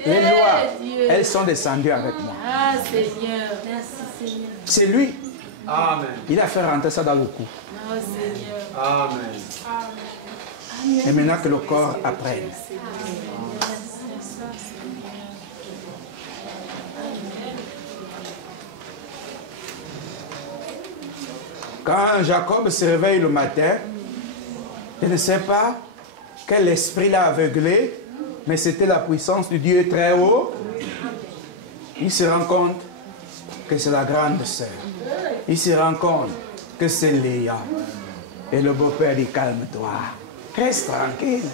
Les lois, elles sont descendues avec moi. Ah, Seigneur. Merci, Seigneur. C'est lui. Amen. Il a fait rentrer ça dans le cou. Oh, Seigneur. Amen. Et maintenant que le corps apprenne. Quand Jacob se réveille le matin, il ne sait pas que l'esprit l'a aveuglé, mais c'était la puissance du Dieu très haut. Il se rend compte que c'est la grande sœur. Il se rend compte que c'est Léa. Et le beau-père dit, calme-toi. Reste tranquille.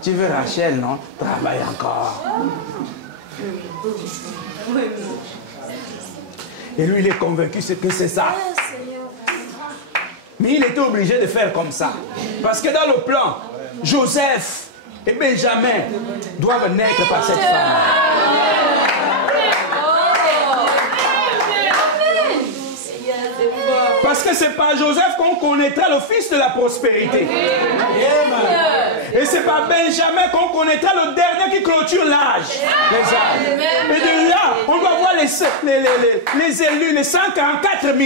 Tu veux Rachel, non? Travaille encore. Et lui, il est convaincu que c'est ça. Mais il était obligé de faire comme ça. Parce que dans le plan, Joseph et Benjamin doivent naître par cette femme. Parce que c'est par Joseph qu'on connaîtra le fils de la prospérité. Et c'est par Benjamin qu'on connaîtra le dernier qui clôture l'âge. Et de là, on doit voir les élus, les 144 000.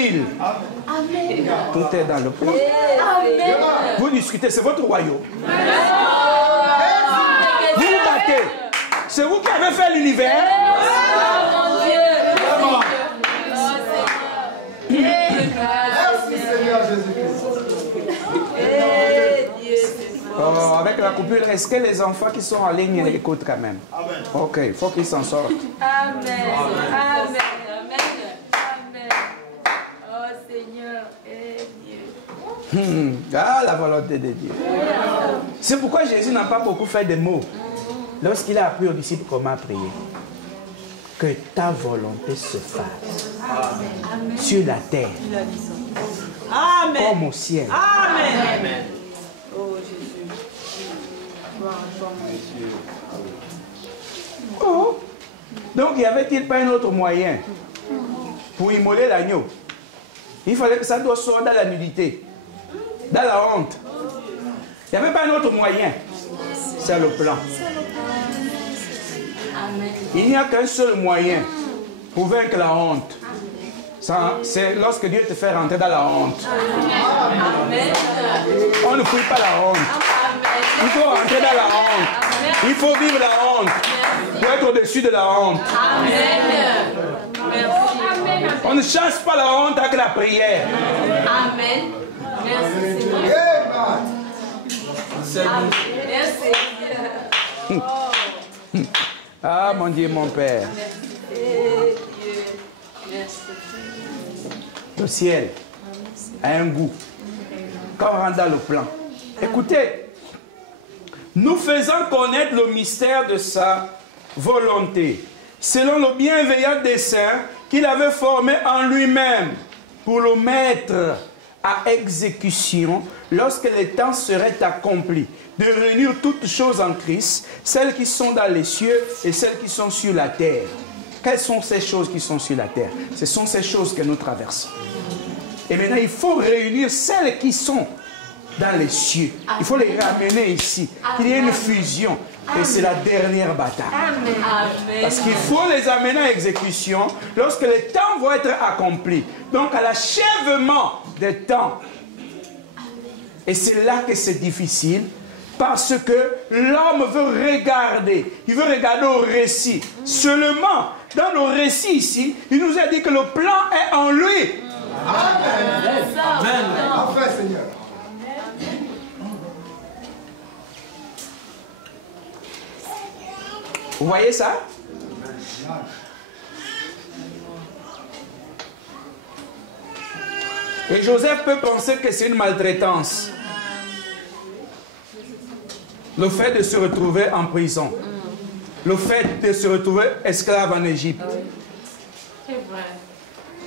Amen. Tout est dans le plan. Amen. Vous discutez, c'est votre royaume. Vous vous battez. C'est vous qui avez fait l'univers. Oh, avec la coupure, est-ce que les enfants qui sont en ligne écoutent quand même? Amen. Ok, il faut qu'ils s'en sortent. Amen. Amen. Amen. Oh Seigneur, Dieu. Ah, la volonté de Dieu. C'est pourquoi Jésus n'a pas beaucoup fait de mots lorsqu'il a appris aux disciples comment prier. Que ta volonté se fasse. Amen. Sur la terre. Amen. Comme au ciel. Amen. Amen. Oh Jésus. Oh. Donc, il n'y avait-il pas un autre moyen pour immoler l'agneau? Il fallait que ça doit sortir dans la nudité, dans la honte. Il n'y avait pas un autre moyen. C'est le plan. Il n'y a qu'un seul moyen pour vaincre la honte. C'est lorsque Dieu te fait rentrer dans la honte. Amen. On ne fuit pas la honte. Il faut rentrer dans la honte. Il faut vivre la honte pour être au-dessus de la honte. Amen. On ne chasse pas la honte avec la prière. Amen. Merci Seigneur. Merci. Ah mon Dieu, mon Père. Le ciel a un goût. Quand on rentre dans le plan. Écoutez, nous faisons connaître le mystère de sa volonté, selon le bienveillant dessein qu'il avait formé en lui-même, pour le mettre à exécution lorsque le temps serait accompli, de réunir toutes choses en Christ, celles qui sont dans les cieux et celles qui sont sur la terre. Quelles sont ces choses qui sont sur la terre? Ce sont ces choses que nous traversons. Et maintenant, il faut réunir celles qui sont dans les cieux. Il faut les ramener ici. Il y a une fusion. Et c'est la dernière bataille. Parce qu'il faut les amener à exécution lorsque les temps vont être accomplis. Donc, à l'achèvement des temps. Et c'est là que c'est difficile. Parce que l'homme veut regarder. Il veut regarder au récit. Seulement, dans le récit ici, il nous a dit que le plan est en lui. Amen. Amen. Parfait, Seigneur. Vous voyez ça? Et Joseph peut penser que c'est une maltraitance. Le fait de se retrouver en prison. Le fait de se retrouver esclave en Égypte.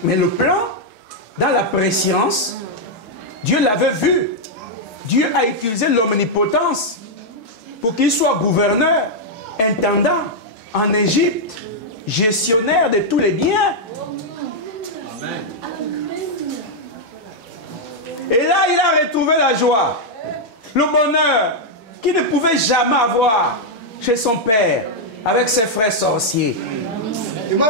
Mais le plan, dans la préscience, Dieu l'avait vu. Dieu a utilisé l'omnipotence pour qu'il soit gouverneur, intendant en Égypte, gestionnaire de tous les biens. Amen. Et là, il a retrouvé la joie, le bonheur qu'il ne pouvait jamais avoir chez son père, avec ses frères sorciers. Amen.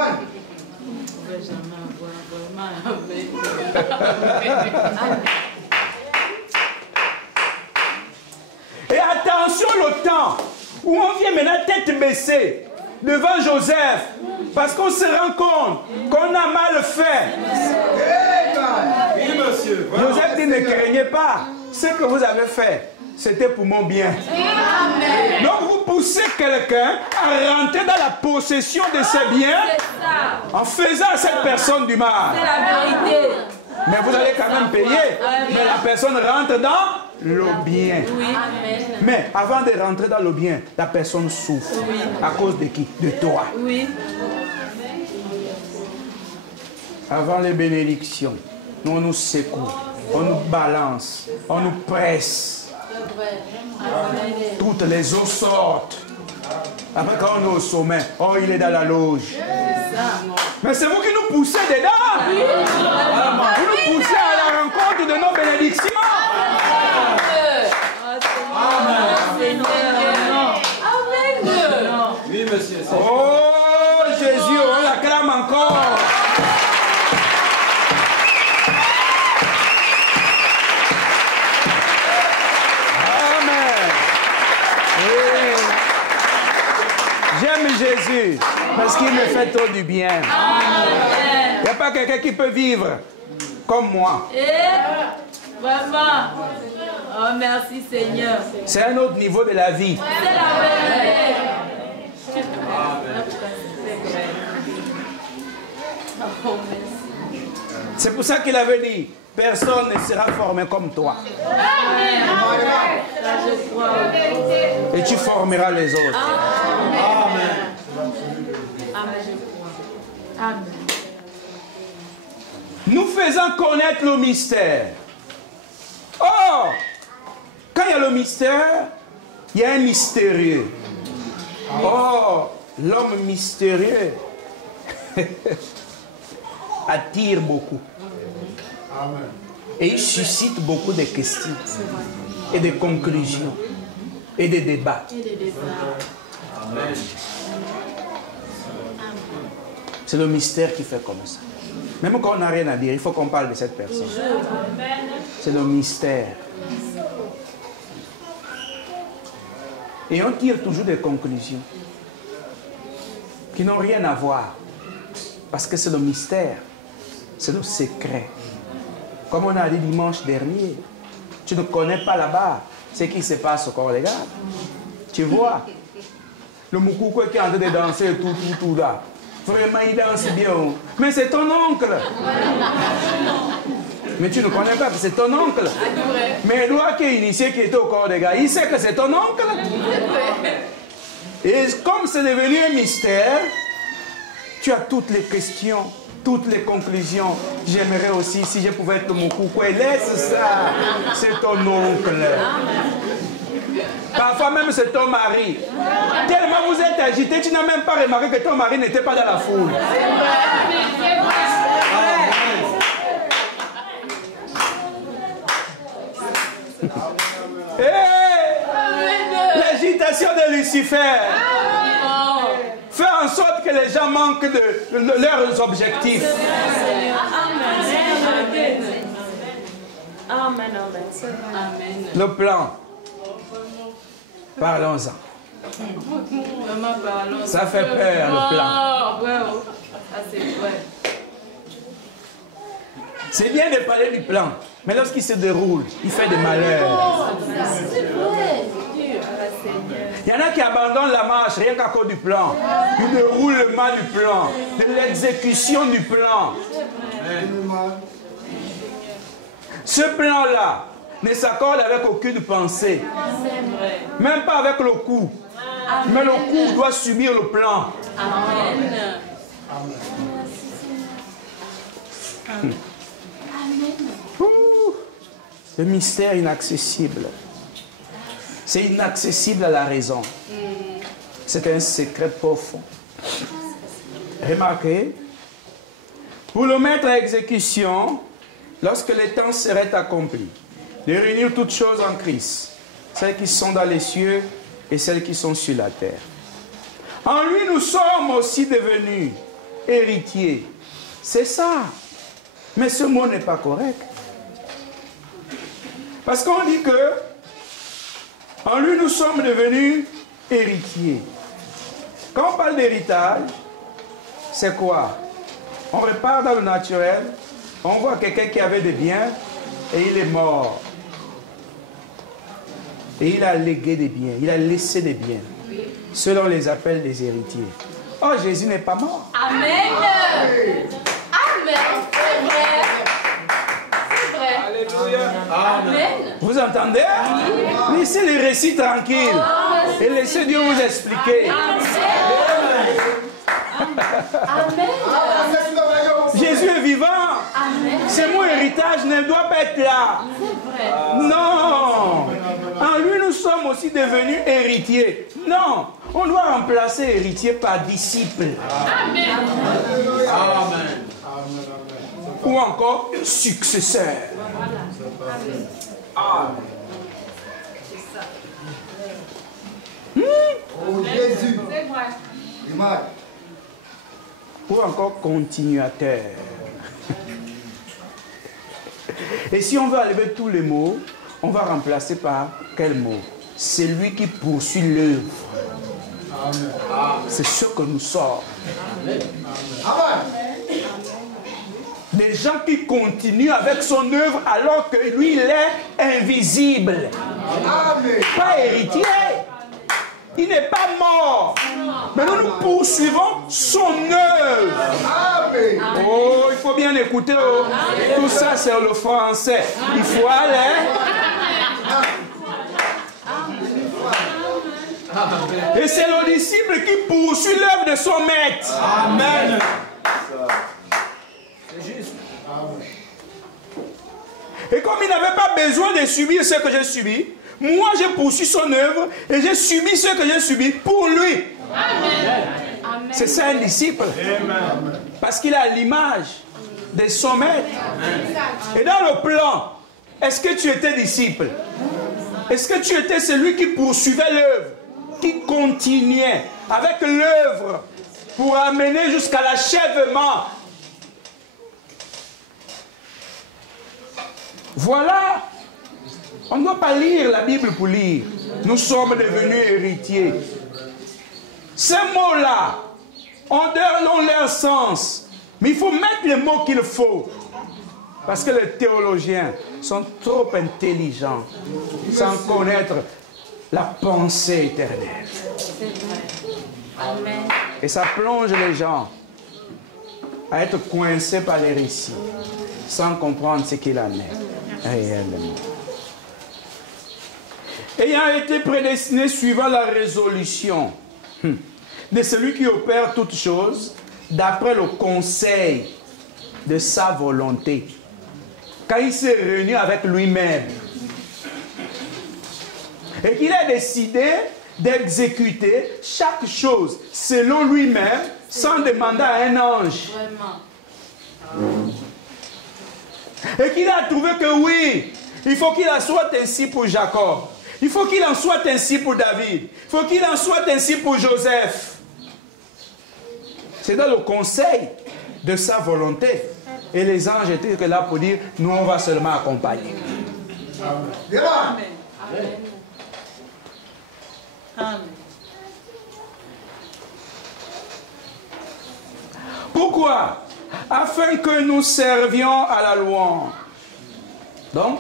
Et attention le temps où on vient maintenant tête baissée devant Joseph, parce qu'on se rend compte qu'on a mal fait. Oui, monsieur. Joseph dit, ne craignez pas ce que vous avez fait. c'était pour mon bien. Donc vous poussez quelqu'un à rentrer dans la possession de ses biens en faisant à cette personne du mal. C'est la vérité. Mais vous allez quand même payer. Mais la personne rentre dans le bien. Oui. Amen. Mais avant de rentrer dans le bien, la personne souffre. Oui. À cause de qui? De toi. Oui. Avant les bénédictions, nous on nous secoue, on nous balance, on nous presse. Toutes les eaux sortent. Après quand on est au sommet, oh il est dans la loge. Mais c'est vous qui nous poussez dedans. Vous nous poussez à la rencontre de nos bénédictions. Amen. Oui, monsieur. Oh Jésus, on l'acclame encore. J'aime Jésus parce qu'il me fait trop du bien. Il n'y a pas quelqu'un qui peut vivre comme moi. Vraiment. Oh, merci Seigneur. C'est un autre niveau de la vie. C'est la vérité. C'est pour ça qu'il avait dit, personne ne sera formé comme toi. Et tu formeras les autres. Amen. Nous faisons connaître le mystère. Oh, quand il y a le mystère, il y a un mystérieux. Oh, l'homme mystérieux attire beaucoup. Et il suscite beaucoup de questions et de conclusions et de débats. C'est le mystère qui fait comme ça. Même quand on n'a rien à dire, il faut qu'on parle de cette personne. C'est le mystère. Et on tire toujours des conclusions qui n'ont rien à voir. Parce que c'est le mystère. C'est le secret. Comme on a dit dimanche dernier, tu ne connais pas là-bas ce qui se passe au corps des gars. Tu vois, le moukoukou qui est en train de danser tout là. Vraiment, il danse bien. Mais c'est ton oncle. Mais tu ne connais pas que c'est ton oncle. Mais Edouard qui est initié, qui était au corps des gars, il sait que c'est ton oncle. Et comme c'est devenu un mystère, tu as toutes les questions, toutes les conclusions. J'aimerais aussi, si je pouvais être mon coucou, laisse ça. C'est ton oncle. Parfois même c'est ton mari. Tellement vous êtes agité, tu n'as même pas remarqué que ton mari n'était pas dans la foule. L'agitation de Lucifer fait en sorte que les gens manquent de leurs objectifs. Le plan. Parlons-en. Ça fait peur, le plan. C'est bien de parler du plan, mais lorsqu'il se déroule, il fait des malheurs. Il y en a qui abandonnent la marche rien qu'à cause du plan. Du déroulement du plan, de l'exécution du plan. Ce plan-là ne s'accorde avec aucune pensée. Même pas avec le coup. Mais le coup doit subir le plan. Amen. Le mystère inaccessible. C'est inaccessible à la raison. C'est un secret profond. Remarquez, pour le mettre à exécution, lorsque le temps serait accompli, de réunir toutes choses en Christ, celles qui sont dans les cieux et celles qui sont sur la terre. En lui, nous sommes aussi devenus héritiers. C'est ça. Mais ce mot n'est pas correct. Parce qu'on dit que en lui, nous sommes devenus héritiers. Quand on parle d'héritage, c'est quoi? On repart dans le naturel, on voit quelqu'un qui avait des biens et il est mort. Et il a légué des biens, il a laissé des biens. Ceux-là, on les appelle les héritiers. Oh, Jésus n'est pas mort. Amen. Amen. C'est vrai. C'est vrai. Alléluia. Amen. Vous entendez? Laissez les récits tranquilles. Et laissez Dieu vous expliquer. Amen. Jésus est vivant. Amen. C'est mon héritage, ne doit pas être là. C'est vrai. Non. En lui, nous sommes aussi devenus héritiers. Non. On doit remplacer héritier par disciple. Amen. Amen. Ou encore successeur. Amen. Oh Jésus. C'est vrai. Image. Ou encore continuateur. Et si on veut enlever tous les mots, on va remplacer par quel mot? C'est lui qui poursuit l'œuvre. C'est ce que nous sommes. Amen. Des gens qui continuent avec son œuvre alors que lui, il est invisible. Amen. Pas héritier. Il n'est pas mort. Mais nous poursuivons son œuvre. Amen. Oh, il faut bien écouter. Oh. Tout ça, c'est le français. Il faut aller. Et c'est le disciple qui poursuit l'œuvre de son maître. Amen. Et comme il n'avait pas besoin de subir ce que j'ai subi, moi j'ai poursuivi son œuvre et j'ai subi ce que j'ai subi pour lui. Amen. C'est ça un disciple. Parce qu'il a l'image de son maître. Et dans le plan, est-ce que tu étais disciple? Est-ce que tu étais celui qui poursuivait l'œuvre, qui continuait avec l'œuvre pour amener jusqu'à l'achèvement? Voilà. On ne doit pas lire la Bible pour lire. Nous sommes devenus héritiers. Ces mots-là, on donne leur sens. Mais il faut mettre les mots qu'il faut. Parce que les théologiens sont trop intelligents sans connaître la pensée éternelle. C'est vrai. Amen. Et ça plonge les gens à être coincés par les récits sans comprendre ce qu'il en est réellement. Ayant été prédestiné suivant la résolution de celui qui opère toutes choses d'après le conseil de sa volonté. Quand il s'est réuni avec lui-même et qu'il a décidé d'exécuter chaque chose selon lui-même sans demander à un ange. Vraiment. Et qu'il a trouvé que oui, il faut qu'il en soit ainsi pour Jacob. Il faut qu'il en soit ainsi pour David. Il faut qu'il en soit ainsi pour Joseph. C'est dans le conseil de sa volonté. Et les anges étaient là pour dire, nous on va seulement accompagner. Amen. Amen. Amen. Pourquoi? Afin que nous servions à la louange. Donc,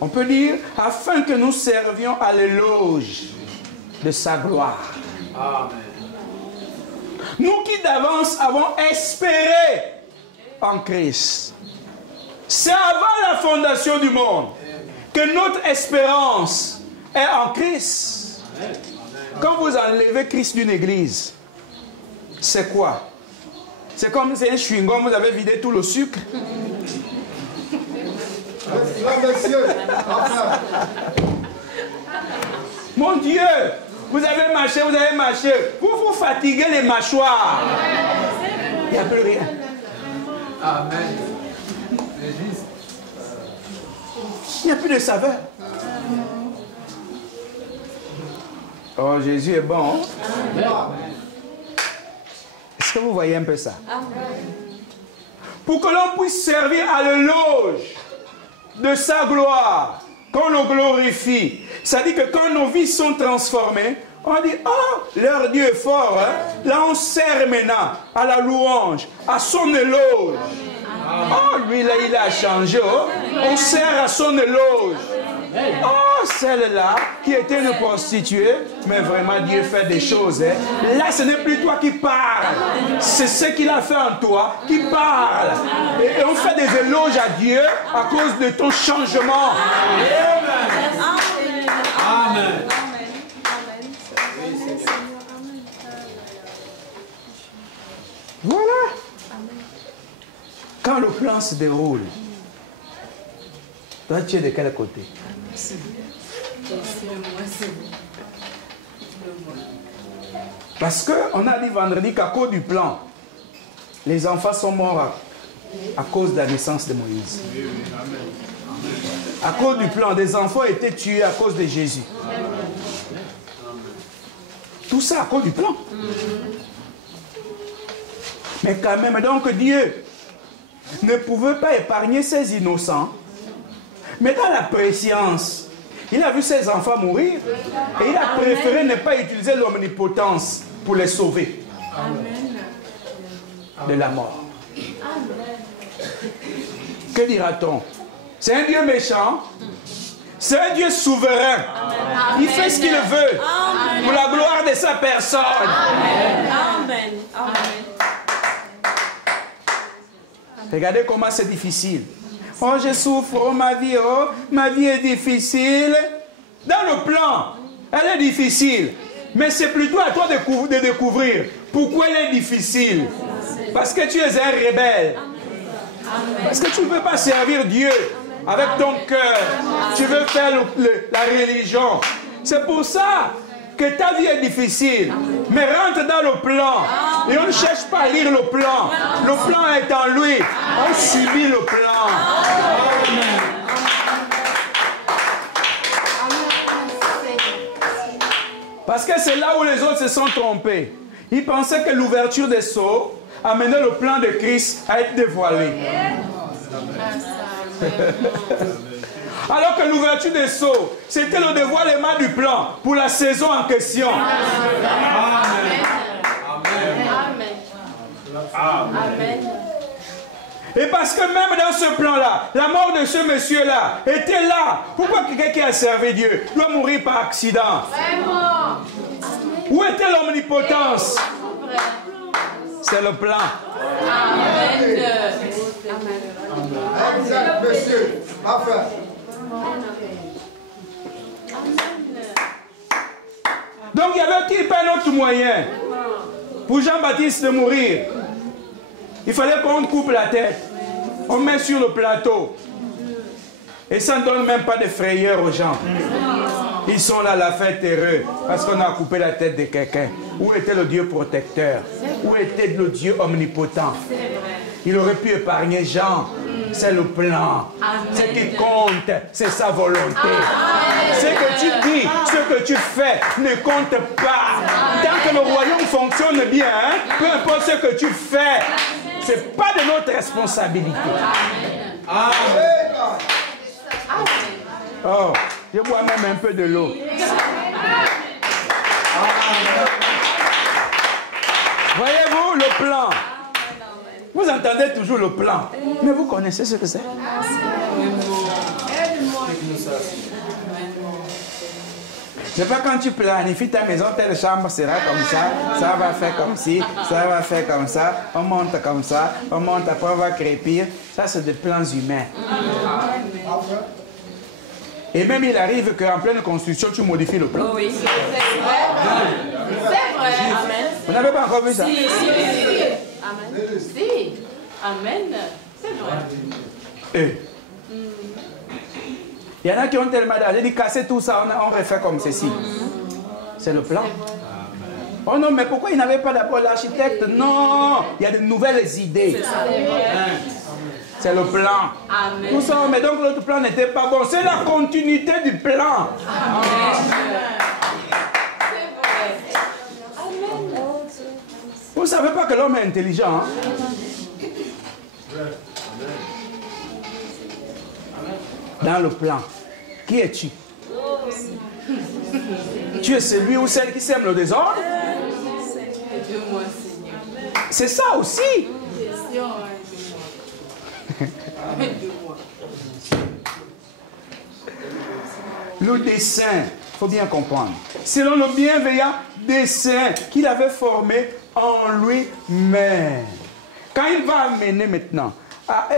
on peut dire, afin que nous servions à l'éloge de sa gloire. Amen. Nous qui d'avance avons espéré en Christ. C'est avant la fondation du monde que notre espérance est en Christ. Quand vous enlevez Christ d'une église, c'est quoi? C'est comme c'est un chewing-gum, vous avez vidé tout le sucre. Monsieur. Mon Dieu, vous avez marché, vous vous fatiguez les mâchoires. Il n'y a plus rien. Amen. C'est juste. Il n'y a plus de saveur. Oh, Jésus est bon. Est-ce que vous voyez un peu ça? Pour que l'on puisse servir à l'éloge de sa gloire, qu'on nous glorifie. Ça dit que quand nos vies sont transformées, on dit, oh, leur Dieu est fort. Hein? Là, on sert maintenant à la louange, à son éloge. Oh, lui, là, il a changé. Oh. On sert à son éloge. Oh, celle-là qui était une prostituée, mais vraiment Dieu fait des choses. Hein. Là, ce n'est plus toi qui parles. C'est ce qu'il a fait en toi qui parle. Et on fait des éloges à Dieu à cause de ton changement. Amen. Voilà. Quand le plan se déroule, toi tu es de quel côté? Parce qu'on a dit vendredi qu'à cause du plan, les enfants sont morts à cause de la naissance de Moïse. À cause du plan, des enfants étaient tués à cause de Jésus. Tout ça à cause du plan. Mais quand même, donc Dieu ne pouvait pas épargner ses innocents. Mais dans la préscience, il a vu ses enfants mourir et il a préféré ne pas utiliser l'omnipotence pour les sauver de la mort. Que dira-t-on? C'est un Dieu méchant, c'est un Dieu souverain. Il fait ce qu'il veut pour la gloire de sa personne. Amen. Regardez comment c'est difficile. Oh, je souffre, oh ma vie est difficile. Dans le plan, elle est difficile. Mais c'est plutôt à toi de découvrir pourquoi elle est difficile. Parce que tu es un rebelle. Parce que tu ne veux pas servir Dieu avec ton cœur. Tu veux faire la religion. C'est pour ça que ta vie est difficile. Mais rentre dans le plan. Et on ne cherche pas à lire le plan. Le plan est en lui. On subit le plan. Parce que c'est là où les autres se sont trompés. Ils pensaient que l'ouverture des sceaux amenait le plan de Christ à être dévoilé. Alors que l'ouverture des sceaux, c'était le dévoilement du plan pour la saison en question. Amen. Et parce que même dans ce plan-là, la mort de ce monsieur-là était là. Pourquoi quelqu'un qui a servi Dieu doit mourir par accident? Où était l'omnipotence? C'est le plan. Amen. Exact, monsieur. Enfin. Donc il y avait-il pas un autre moyen pour Jean-Baptiste de mourir? Il fallait qu'on coupe la tête. On met sur le plateau. Et ça ne donne même pas de frayeur aux gens. Ils sont là, la fête heureuse, parce qu'on a coupé la tête de quelqu'un. Où était le Dieu protecteur? Où était le Dieu omnipotent? Il aurait pu épargner Jean. C'est le plan. Ce qui compte, c'est sa volonté. Ce que tu dis, ce que tu fais ne compte pas. Tant que le royaume fonctionne bien, peu importe ce que tu fais, ce n'est pas de notre responsabilité. Oh, je bois même un peu de l'eau. Voyez-vous le plan? Vous entendez toujours le plan, mais vous connaissez ce que c'est? C'est pas quand tu planifies ta maison, telle chambre sera comme ça va faire comme ci, ça va faire comme ça, on monte comme ça, on monte, après on va crépir. Ça, c'est des plans humains. Et même il arrive qu'en pleine construction, tu modifies le plan. Oui, c'est vrai. C'est vrai. Amen. Vous n'avez pas encore vu ça? Si. Amen. Si. Amen. C'est vrai. Il y en a qui ont tellement d'argent, dit casser tout ça, on refait comme ceci. C'est le plan. Oh non, mais pourquoi il n'avait pas d'abord l'architecte? Non, il y a de nouvelles idées. C'est le plan. Amen. Tout ça, mais donc l'autre plan n'était pas bon. C'est la continuité du plan. Vous ne savez pas que l'homme est intelligent. Dans le plan, qui es-tu? Tu es celui ou celle qui sème le désordre? C'est ça aussi. le dessein, il faut bien comprendre, selon le bienveillant dessein qu'il avait formé en lui-même. Quand il va amener maintenant à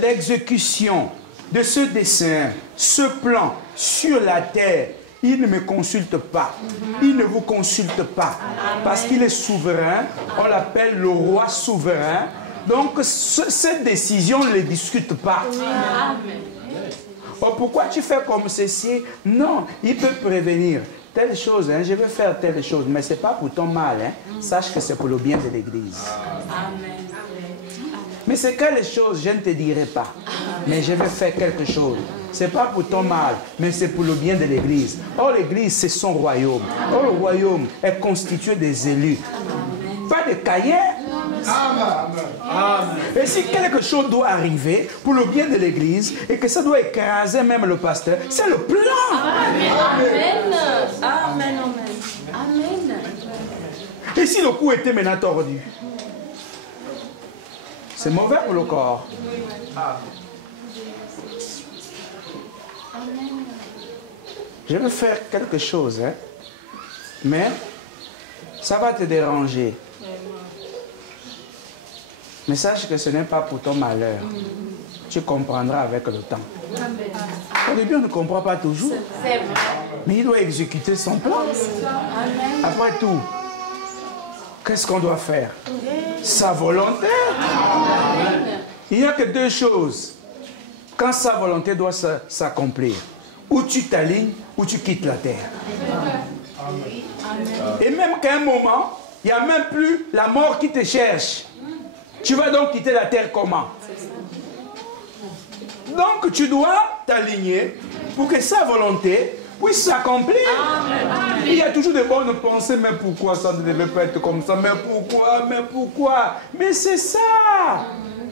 l'exécution de ce dessein, ce plan sur la terre, il ne me consulte pas. Il ne vous consulte pas. Parce qu'il est souverain. On l'appelle le roi souverain. Donc, cette décision, on ne les discute pas. Oh, pourquoi tu fais comme ceci? Non, il peut prévenir. Telle chose, hein, je vais faire telle chose, mais ce n'est pas pour ton mal. Hein. Sache que c'est pour le bien de l'Église. Mais c'est quelle chose, je ne te dirai pas. Mais je vais faire quelque chose. Ce n'est pas pour ton mal, mais c'est pour le bien de l'Église. Or, l'Église, c'est son royaume. Or, le royaume est constitué des élus. Pas de cahiers. Amen. Et si quelque chose doit arriver pour le bien de l'Église et que ça doit écraser même le pasteur, c'est le plan. Amen. Amen. Amen. Et si le cou était maintenant tordu? C'est mauvais pour le corps. Je vais faire quelque chose, hein? Mais ça va te déranger. Mais sache que ce n'est pas pour ton malheur. Tu comprendras avec le temps. Au début, on ne comprend pas toujours. Mais il doit exécuter son plan. Après tout, qu'est-ce qu'on doit faire? Sa volonté. Il n'y a que deux choses. Quand sa volonté doit s'accomplir, ou tu t'alignes, ou tu quittes la terre. Et même qu'à un moment, il n'y a même plus la mort qui te cherche. Tu vas donc quitter la terre comment? Donc tu dois t'aligner pour que sa volonté puisse s'accomplir. Il y a toujours de bonnes pensées, mais pourquoi ça ne devait pas être comme ça? Mais pourquoi? Mais c'est ça.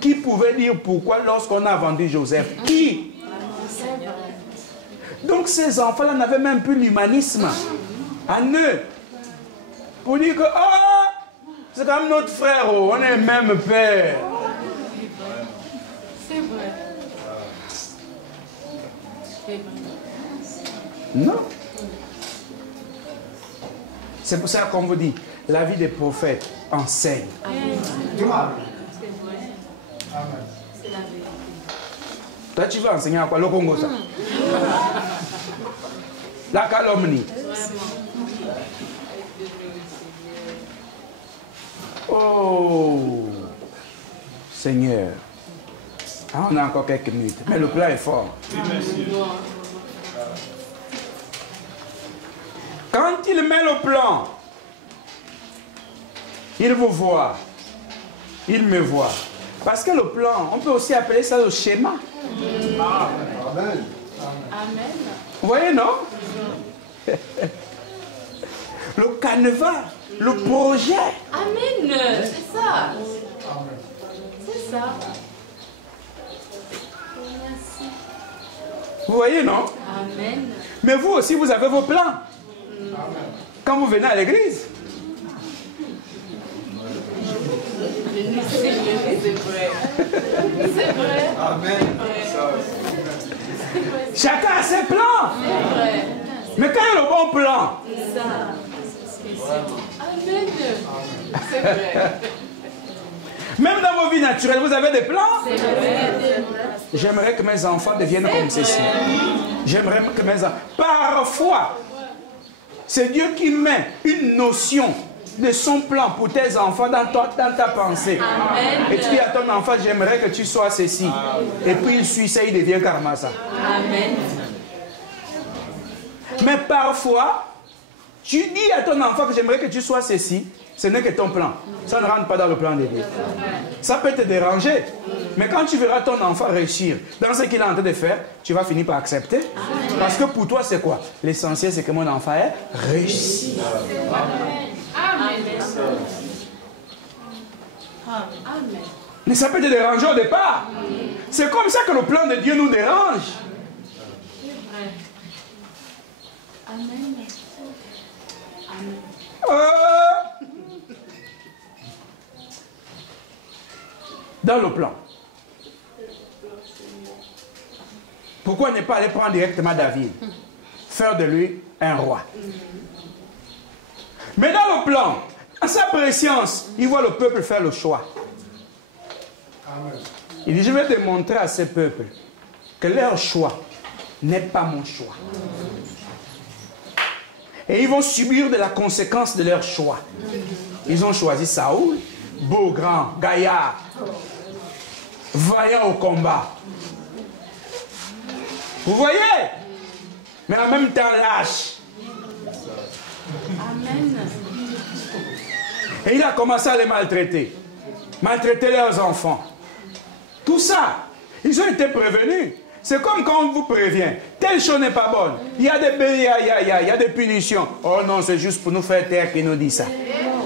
Qui pouvait dire pourquoi lorsqu'on a vendu Joseph? Qui? Donc ces enfants-là n'avaient même plus l'humanisme en eux. Pour dire que, c'est comme notre frère, on est même père. C'est vrai. Non. C'est pour ça qu'on vous dit, la vie des prophètes enseigne. Toi, tu vas enseigner à quoi? Le Congo, ça. La calomnie. Oh, Seigneur. On a encore quelques minutes, mais le plan est fort. Quand il met le plan, il vous voit, il me voit. Parce que le plan, on peut aussi appeler ça le schéma. Amen. Vous voyez, non? Le canevas, le projet. Amen. C'est ça. C'est ça. Merci. Vous voyez, non? Amen. Mais vous aussi, vous avez vos plans. Quand vous venez à l'église. C'est vrai. C'est vrai. Amen. Chacun a ses plans. C'est vrai. Mais quand il y a le bon plan, C'est ça. Amen. C'est vrai. même dans vos vies naturelles, vous avez des plans. C'est vrai. J'aimerais que mes enfants deviennent comme ceci. J'aimerais que mes enfants... Parfois, c'est Dieu qui met une notion de son plan pour tes enfants dans ta pensée. Amen. Et tu dis à ton enfant, j'aimerais que tu sois ceci. Et puis il suit ça, il devient karma ça. Amen. Mais parfois, tu dis à ton enfant que j'aimerais que tu sois ceci. Ce n'est que ton plan. Ça ne rentre pas dans le plan de Dieu. Ça peut te déranger. Mais quand tu verras ton enfant réussir dans ce qu'il est en train de faire, tu vas finir par accepter. Parce que pour toi, c'est quoi? L'essentiel, c'est que mon enfant ait réussi. Amen. Amen. Mais ça peut te déranger au départ. C'est comme ça que le plan de Dieu nous dérange. Amen. Dans le plan. Pourquoi ne pas aller prendre directement David? faire de lui un roi. Mais dans le plan, à sa préscience, il voit le peuple faire le choix. Il dit, je vais démontrer à ce peuple que leur choix n'est pas mon choix. Et ils vont subir de la conséquence de leur choix. Ils ont choisi Saoul, beau, grand, gaillard, vaillant au combat. Vous voyez? Mais en même temps lâche. Amen. Et il a commencé à les maltraiter. Maltraiter leurs enfants. Tout ça, ils ont été prévenus. C'est comme quand on vous prévient. Telle chose n'est pas bonne. Il y a il y a des punitions. Oh non, c'est juste pour nous faire taire qu'ils nous disent ça.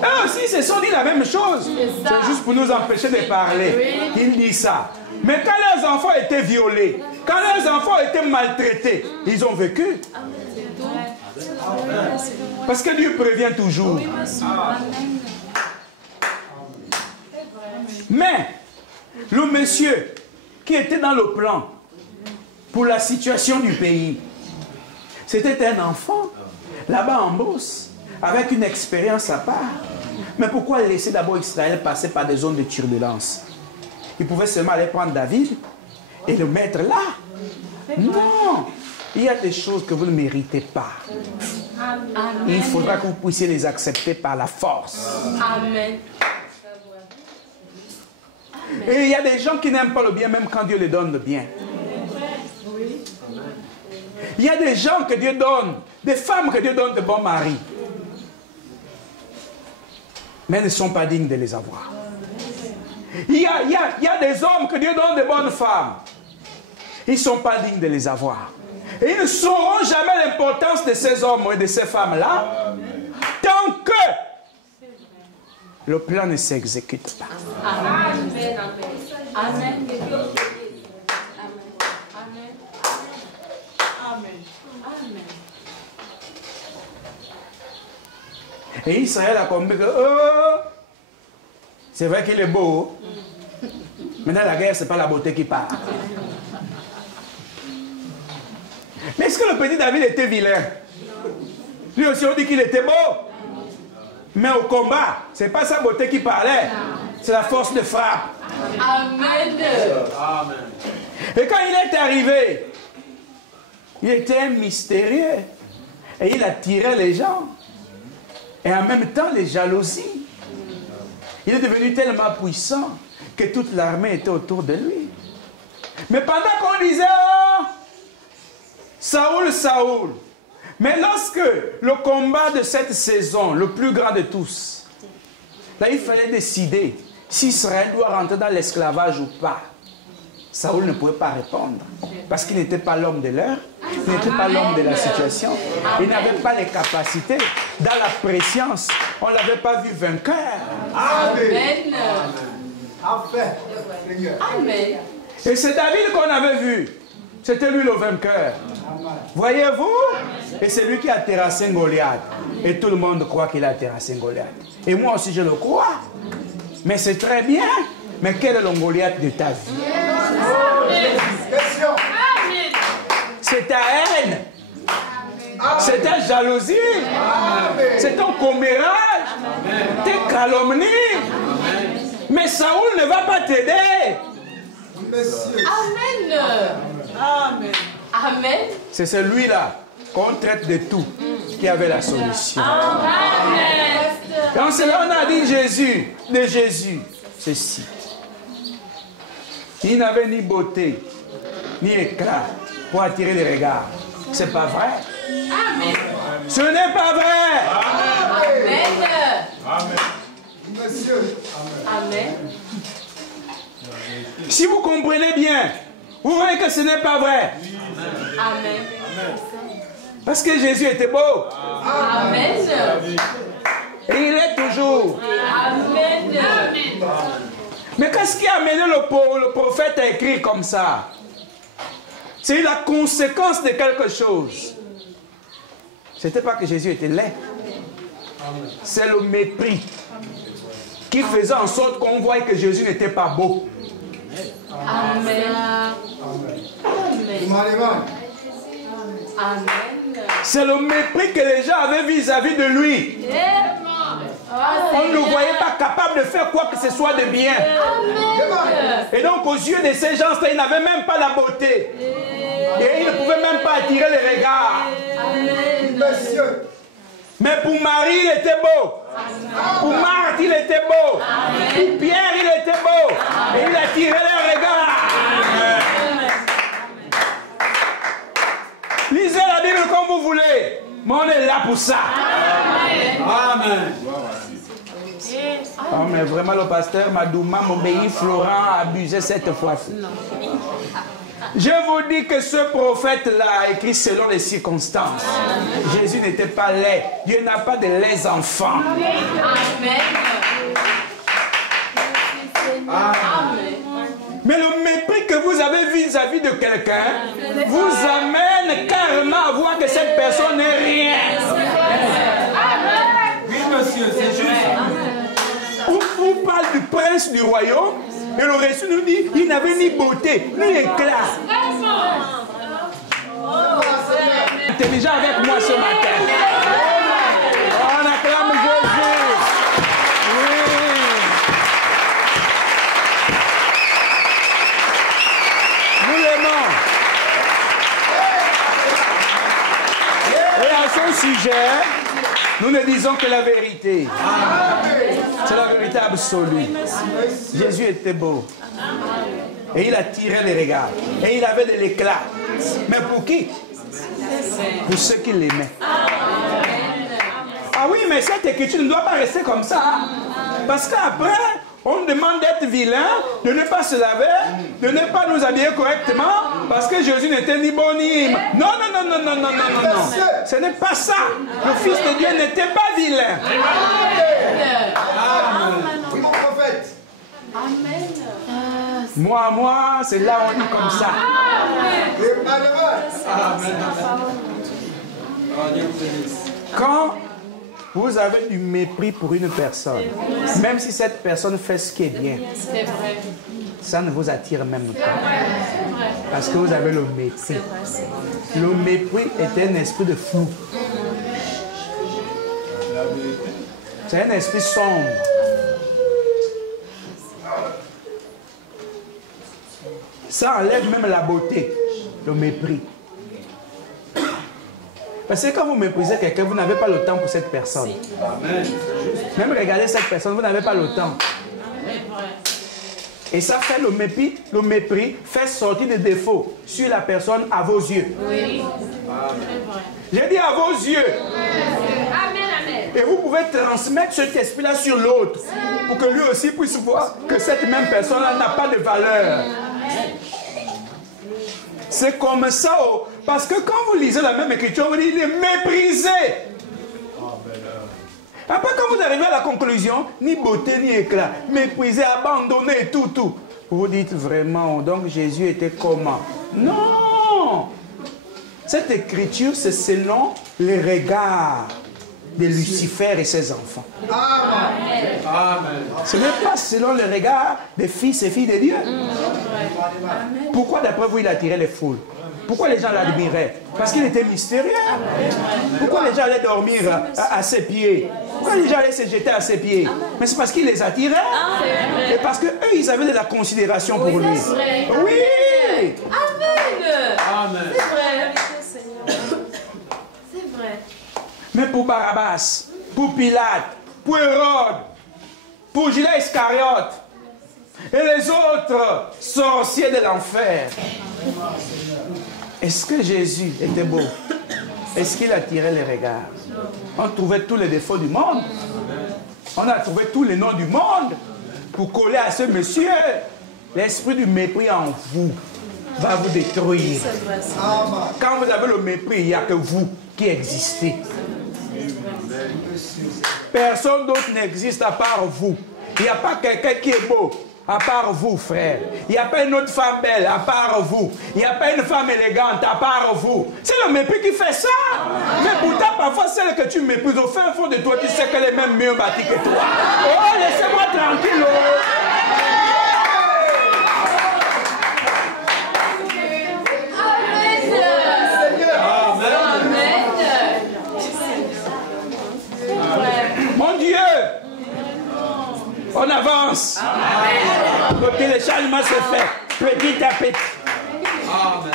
Ah aussi, ils se sont dit la même chose. C'est juste pour nous empêcher de parler. Ils disent ça. Mais quand leurs enfants étaient violés, quand leurs enfants étaient maltraités, ils ont vécu. Parce que Dieu prévient toujours. Mais le monsieur qui était dans le plan pour la situation du pays, c'était un enfant là-bas en Beauce, avec une expérience à part. Mais pourquoi laisser d'abord Israël passer par des zones de turbulence? Il pouvait seulement aller prendre David et le mettre là. Non, il y a des choses que vous ne méritez pas. Il faudra que vous puissiez les accepter par la force. Amen. Et il y a des gens qui n'aiment pas le bien, même quand Dieu les donne le bien. Il y a des gens que Dieu donne, des femmes que Dieu donne de bons maris. Mais elles ne sont pas dignes de les avoir. Il y a des hommes que Dieu donne de bonnes femmes. Ils ne sont pas dignes de les avoir. Et ils ne sauront jamais l'importance de ces hommes et de ces femmes-là tant que le plan ne s'exécute pas. Amen. Amen. Et Israël a compris que oh, c'est vrai qu'il est beau. Mais dans la guerre, ce n'est pas la beauté qui parle. Mais est-ce que le petit David était vilain? Lui aussi, on dit qu'il était beau. Mais au combat, ce n'est pas sa beauté qui parlait. C'est la force de frappe. Amen. Et quand il est arrivé, il était mystérieux. Et il attirait les gens. Et en même temps, les jalousies. Il est devenu tellement puissant que toute l'armée était autour de lui. Mais pendant qu'on disait, oh, Saoul, Saoul. Mais lorsque le combat de cette saison, le plus grand de tous, là il fallait décider si Israël doit rentrer dans l'esclavage ou pas. Saoul ne pouvait pas répondre. Parce qu'il n'était pas l'homme de l'heure, il n'était pas l'homme de la situation, il n'avait pas les capacités. Dans la préscience, on ne l'avait pas vu vainqueur. Amen. Amen. Et c'est David qu'on avait vu. C'était lui le vainqueur. Voyez-vous? Et c'est lui qui a terrassé Goliath. Et tout le monde croit qu'il a terrassé Goliath. Et moi aussi je le crois. Mais c'est très bien. Mais quel est le Goliath de ta vie? C'est ta haine. C'est ta jalousie. C'est ton commérage. Tes calomnies. Mais Saoul ne va pas t'aider. Amen. Amen. Amen. C'est celui-là qu'on traite de tout qui avait la solution. Amen. Quand cela on a dit Jésus, de Jésus, ceci. Il n'avait ni beauté, ni éclat pour attirer les regards. C'est pas vrai. Amen. Ce n'est pas vrai. Amen. Amen. Monsieur. Amen. Si vous comprenez bien, vous voyez que ce n'est pas vrai. Amen. Parce que Jésus était beau. Amen. Et il est toujours. Amen. Mais qu'est-ce qui a amené le prophète à écrire comme ça? C'est la conséquence de quelque chose. Ce n'était pas que Jésus était laid. C'est le mépris qui faisait en sorte qu'on voie que Jésus n'était pas beau. Amen. Amen. Amen. C'est le mépris que les gens avaient vis-à-vis de lui. On ne le voyait pas capable de faire quoi que ce soit de bien. Et donc, aux yeux de ces gens-là, il n'avait même pas la beauté. Et il ne pouvait même pas attirer les regards. Mais pour Marie, il était beau. Pour Marthe, il était beau. Pour Pierre, il était beau. Et il attirait les regards. Lisez la Bible comme vous voulez. Mais on est là pour ça. Amen. Oh, mais vraiment, le pasteur Madouma, Mobéi, Florent a abusé cette fois-ci. Je vous dis que ce prophète-là a écrit selon les circonstances. Jésus n'était pas laid. Dieu n'a pas de laids enfants. Amen. Mais le mépris que vous avez vis-à-vis de quelqu'un vous amène carrément à voir que cette personne n'est rien. Oui, monsieur, c'est juste. On parle du prince du royaume et le récit nous dit il n'avait ni beauté, ni éclat. Intelligent avec moi ce matin. On acclame Jésus. Oui. Nous l'aimons. Et à son sujet, nous ne disons que la vérité. C'est la vérité absolue. Jésus était beau. Et il attirait les regards. Et il avait de l'éclat. Mais pour qui? Pour ceux qui l'aimaient. Ah oui, mais cette écriture ne doit pas rester comme ça. Parce qu'après, on demande d'être vilain, de ne pas se laver, de ne pas nous habiller correctement, parce que Jésus n'était ni bon ni âme. Non, non, non, non, non, non, non, non, non. Ce n'est pas ça. Le Fils de Dieu n'était pas vilain. Oui, mon prophète. Moi, c'est là où on est comme ça. Et malheureux. Quand vous avez du mépris pour une personne, même si cette personne fait ce qui est bien, ça ne vous attire même pas. Parce que vous avez le mépris. Le mépris est un esprit de flou. C'est un esprit sombre. Ça enlève même la beauté, le mépris. Parce que quand vous méprisez quelqu'un, vous n'avez pas le temps pour cette personne. Même regarder cette personne, vous n'avez pas le temps. Et ça fait le mépris fait sortir des défauts sur la personne à vos yeux. Oui. J'ai dit à vos yeux. Et vous pouvez transmettre cet esprit-là sur l'autre pour que lui aussi puisse voir que cette même personne-là n'a pas de valeur. C'est comme ça. Parce que quand vous lisez la même écriture, vous dites il est méprisé. Après, quand vous arrivez à la conclusion, ni beauté ni éclat, méprisé, abandonné, tout. Vous vous dites vraiment, donc Jésus était comment? Non! Cette écriture, c'est selon les regards de Lucifer et ses enfants. Amen. Ce n'est pas selon les regards des fils et filles de Dieu. Pourquoi d'après vous, il attirait les foules? Pourquoi les gens l'admiraient? Parce qu'il était mystérieux. Pourquoi les gens allaient dormir à ses pieds? Pourquoi les gens allaient se jeter à ses pieds? Mais c'est parce qu'il les attirait. Et parce qu'eux, ils avaient de la considération pour lui. Oui! Amen. C'est vrai. C'est vrai. Mais pour Barabbas, pour Pilate, pour Hérode, pour Judas Iscariote et les autres sorciers de l'enfer, est-ce que Jésus était beau? Est-ce qu'il attirait les regards? On trouvait tous les défauts du monde. On a trouvé tous les noms du monde pour coller à ce monsieur. L'esprit du mépris en vous va vous détruire. Quand vous avez le mépris, il n'y a que vous qui existez. Personne d'autre n'existe à part vous. Il n'y a pas quelqu'un qui est beau à part vous, frère. Il n'y a pas une autre femme belle à part vous. Il n'y a pas une femme élégante à part vous. C'est le mépris qui fait ça. Mais pourtant, parfois, celle que tu méprises, au fin fond de toi, tu sais qu'elle est même mieux bâtie que toi. Oh, laissez-moi tranquille. Le téléchargement se fait petit à petit. Amen.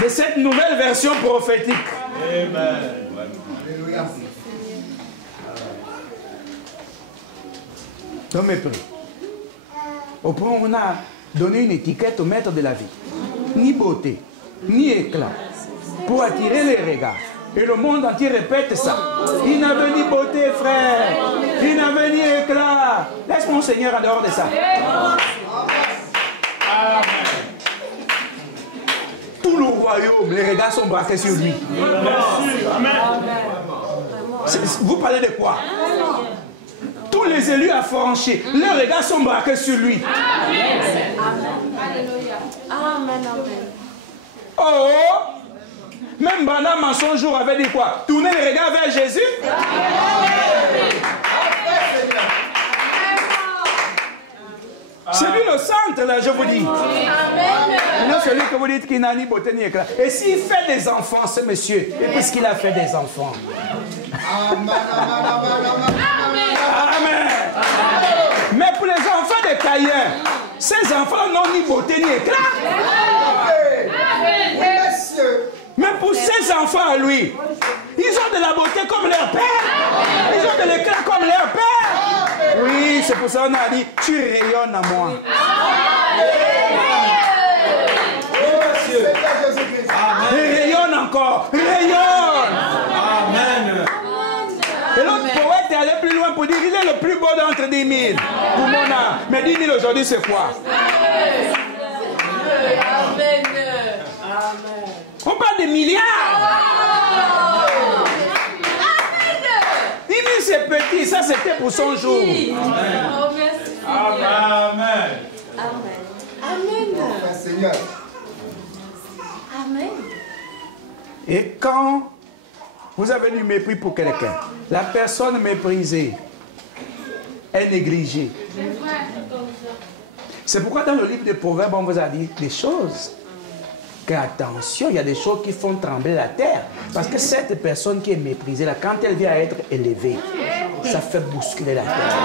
De cette nouvelle version prophétique. Amen. Alléluia. Dans mépris. Au point où on a donné une étiquette au maître de la vie. Ni beauté, ni éclat. Pour attirer les regards. Et le monde entier répète ça. Il n'avait ni beauté, frère. Il n'avait ni éclat. Laisse mon Seigneur en dehors de ça. Amen. Tout le royaume, les regards sont braqués sur lui. Vous parlez de quoi? Tous les élus affranchis, leurs regards sont braqués sur lui. Oh! Même Branham en son jour avait dit quoi? Tournez les regards vers Jésus. C'est lui le centre, là, je vous dis. Maintenant, celui que vous dites qu'il n'a ni beauté ni éclat. Et s'il fait des enfants, ce monsieur, et puisqu'il a fait des enfants. Amen. Amen. Mais pour les enfants de Caïn, ces enfants n'ont ni beauté ni éclat. Mais pour ces enfants à lui, ils ont de la beauté comme leur père. Ils ont de l'éclat comme leur père. Oui, c'est pour ça qu'on a dit, tu rayonnes à moi. Et rayonne encore. Rayonne. Amen. Et l'autre poète est allé plus loin pour dire, il est le plus beau d'entre 10 000. Pour mon âme. Mais 10 000 aujourd'hui, c'est quoi? On parle de milliards. Il dit c'est petit, ça c'était pour son jour. Amen. Seigneur. Et quand vous avez du mépris pour quelqu'un, la personne méprisée est négligée. C'est pourquoi dans le livre des Proverbes, on vous a dit des choses. Attention, il y a des choses qui font trembler la terre. Parce que cette personne qui est méprisée, là, quand elle vient à être élevée, ça fait bousculer la terre.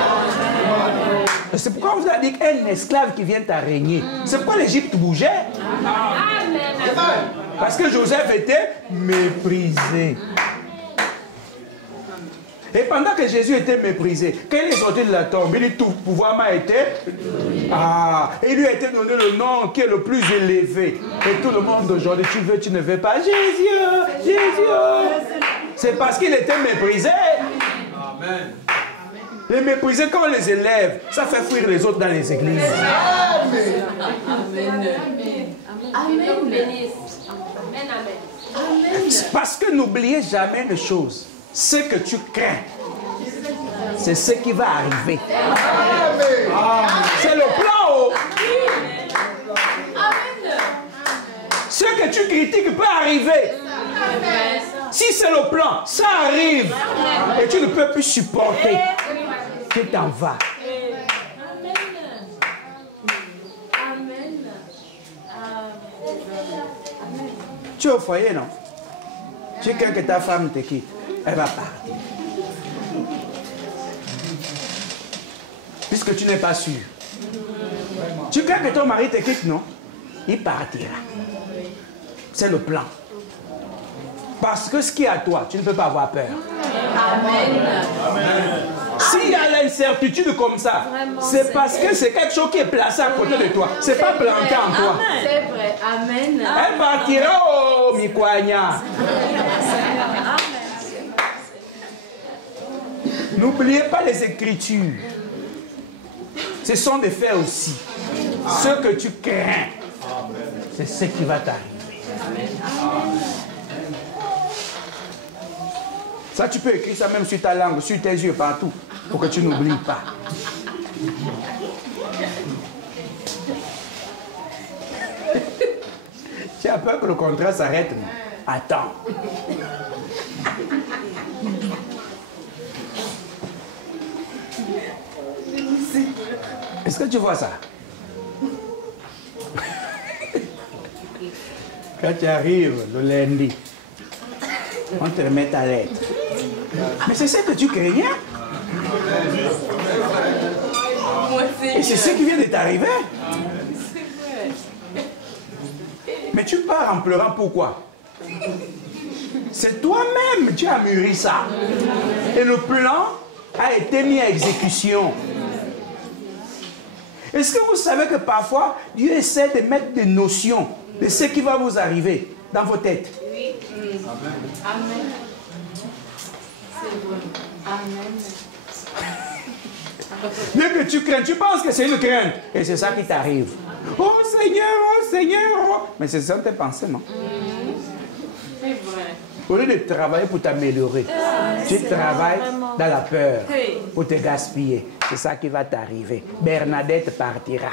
C'est pourquoi on vous a dit qu'un esclave qui vient à régner, c'est pourquoi l'Égypte bougeait. Parce que Joseph était méprisé. Et pendant que Jésus était méprisé, quand il est sorti de la tombe, il dit tout pouvoir m'a été. Et il lui a été donné le nom qui est le plus élevé. Et tout le monde aujourd'hui, tu veux, tu ne veux pas. Jésus, Jésus. C'est parce qu'il était méprisé. Amen. Les méprisés, quand on les élève, ça fait fuir les autres dans les églises. Parce que n'oubliez jamais une chose. Ce que tu crains, c'est ce qui va arriver. C'est le plan. Ce que tu critiques peut arriver. Si c'est le plan, ça arrive. Et tu ne peux plus supporter. Tu t'en vas. Tu es au foyer, non? Tu crains que ta femme te quitte. Elle va partir. Puisque tu n'es pas sûr. Tu crains que ton mari te quitte, non? Il partira. C'est le plan. Parce que ce qui est à toi, tu ne peux pas avoir peur. S'il y a l'incertitude comme ça, c'est parce que c'est quelque chose qui est placé à côté de toi. C'est pas planté en toi. C'est vrai. Amen. Elle partira au Mikwanya. N'oubliez pas les Écritures. Ce sont des faits aussi. Ce que tu crains, c'est ce qui va t'arriver. Ça, tu peux écrire ça même sur ta langue, sur tes yeux, partout, pour que tu n'oublies pas. Tu as peur que le contrat s'arrête, non? Attends. Est-ce que tu vois ça? Quand tu arrives le lundi, on te remet ta lettre. Mais c'est ça que tu craignais? Moi aussi. Et c'est ce qui vient de t'arriver. Mais tu pars en pleurant, pourquoi? C'est toi-même, tu as mûri ça. Et le plan a été mis à exécution. Est-ce que vous savez que parfois, Dieu essaie de mettre des notions de ce qui va vous arriver dans vos têtes? Oui. Amen. C'est bon. Amen. Dès que tu crains, tu penses que c'est une crainte. Et c'est ça qui t'arrive. Oh Seigneur, oh Seigneur. Oh. Mais c'est ça tes pensées, non? C'est vrai. Au lieu de travailler pour t'améliorer, tu travailles dans la peur pour te gaspiller. C'est ça qui va t'arriver. Bernadette partira.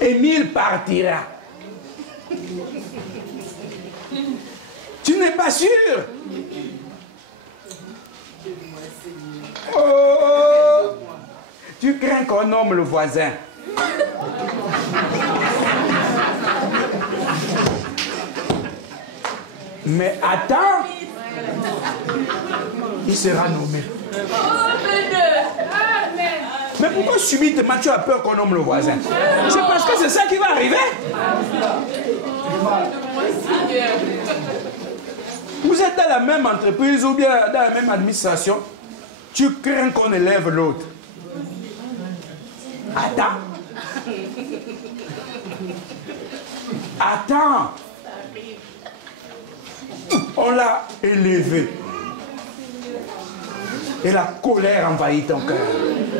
Émile partira. Tu n'es pas sûr? Oh! Tu crains qu'on nomme le voisin. Mais attends, il sera nommé. Mais pourquoi subitement tu as peur qu'on nomme le voisin? C'est parce que c'est ça qui va arriver. Vous êtes dans la même entreprise ou bien dans la même administration, tu crains qu'on élève l'autre. Attends. Attends. On l'a élevé. Et la colère envahit ton cœur.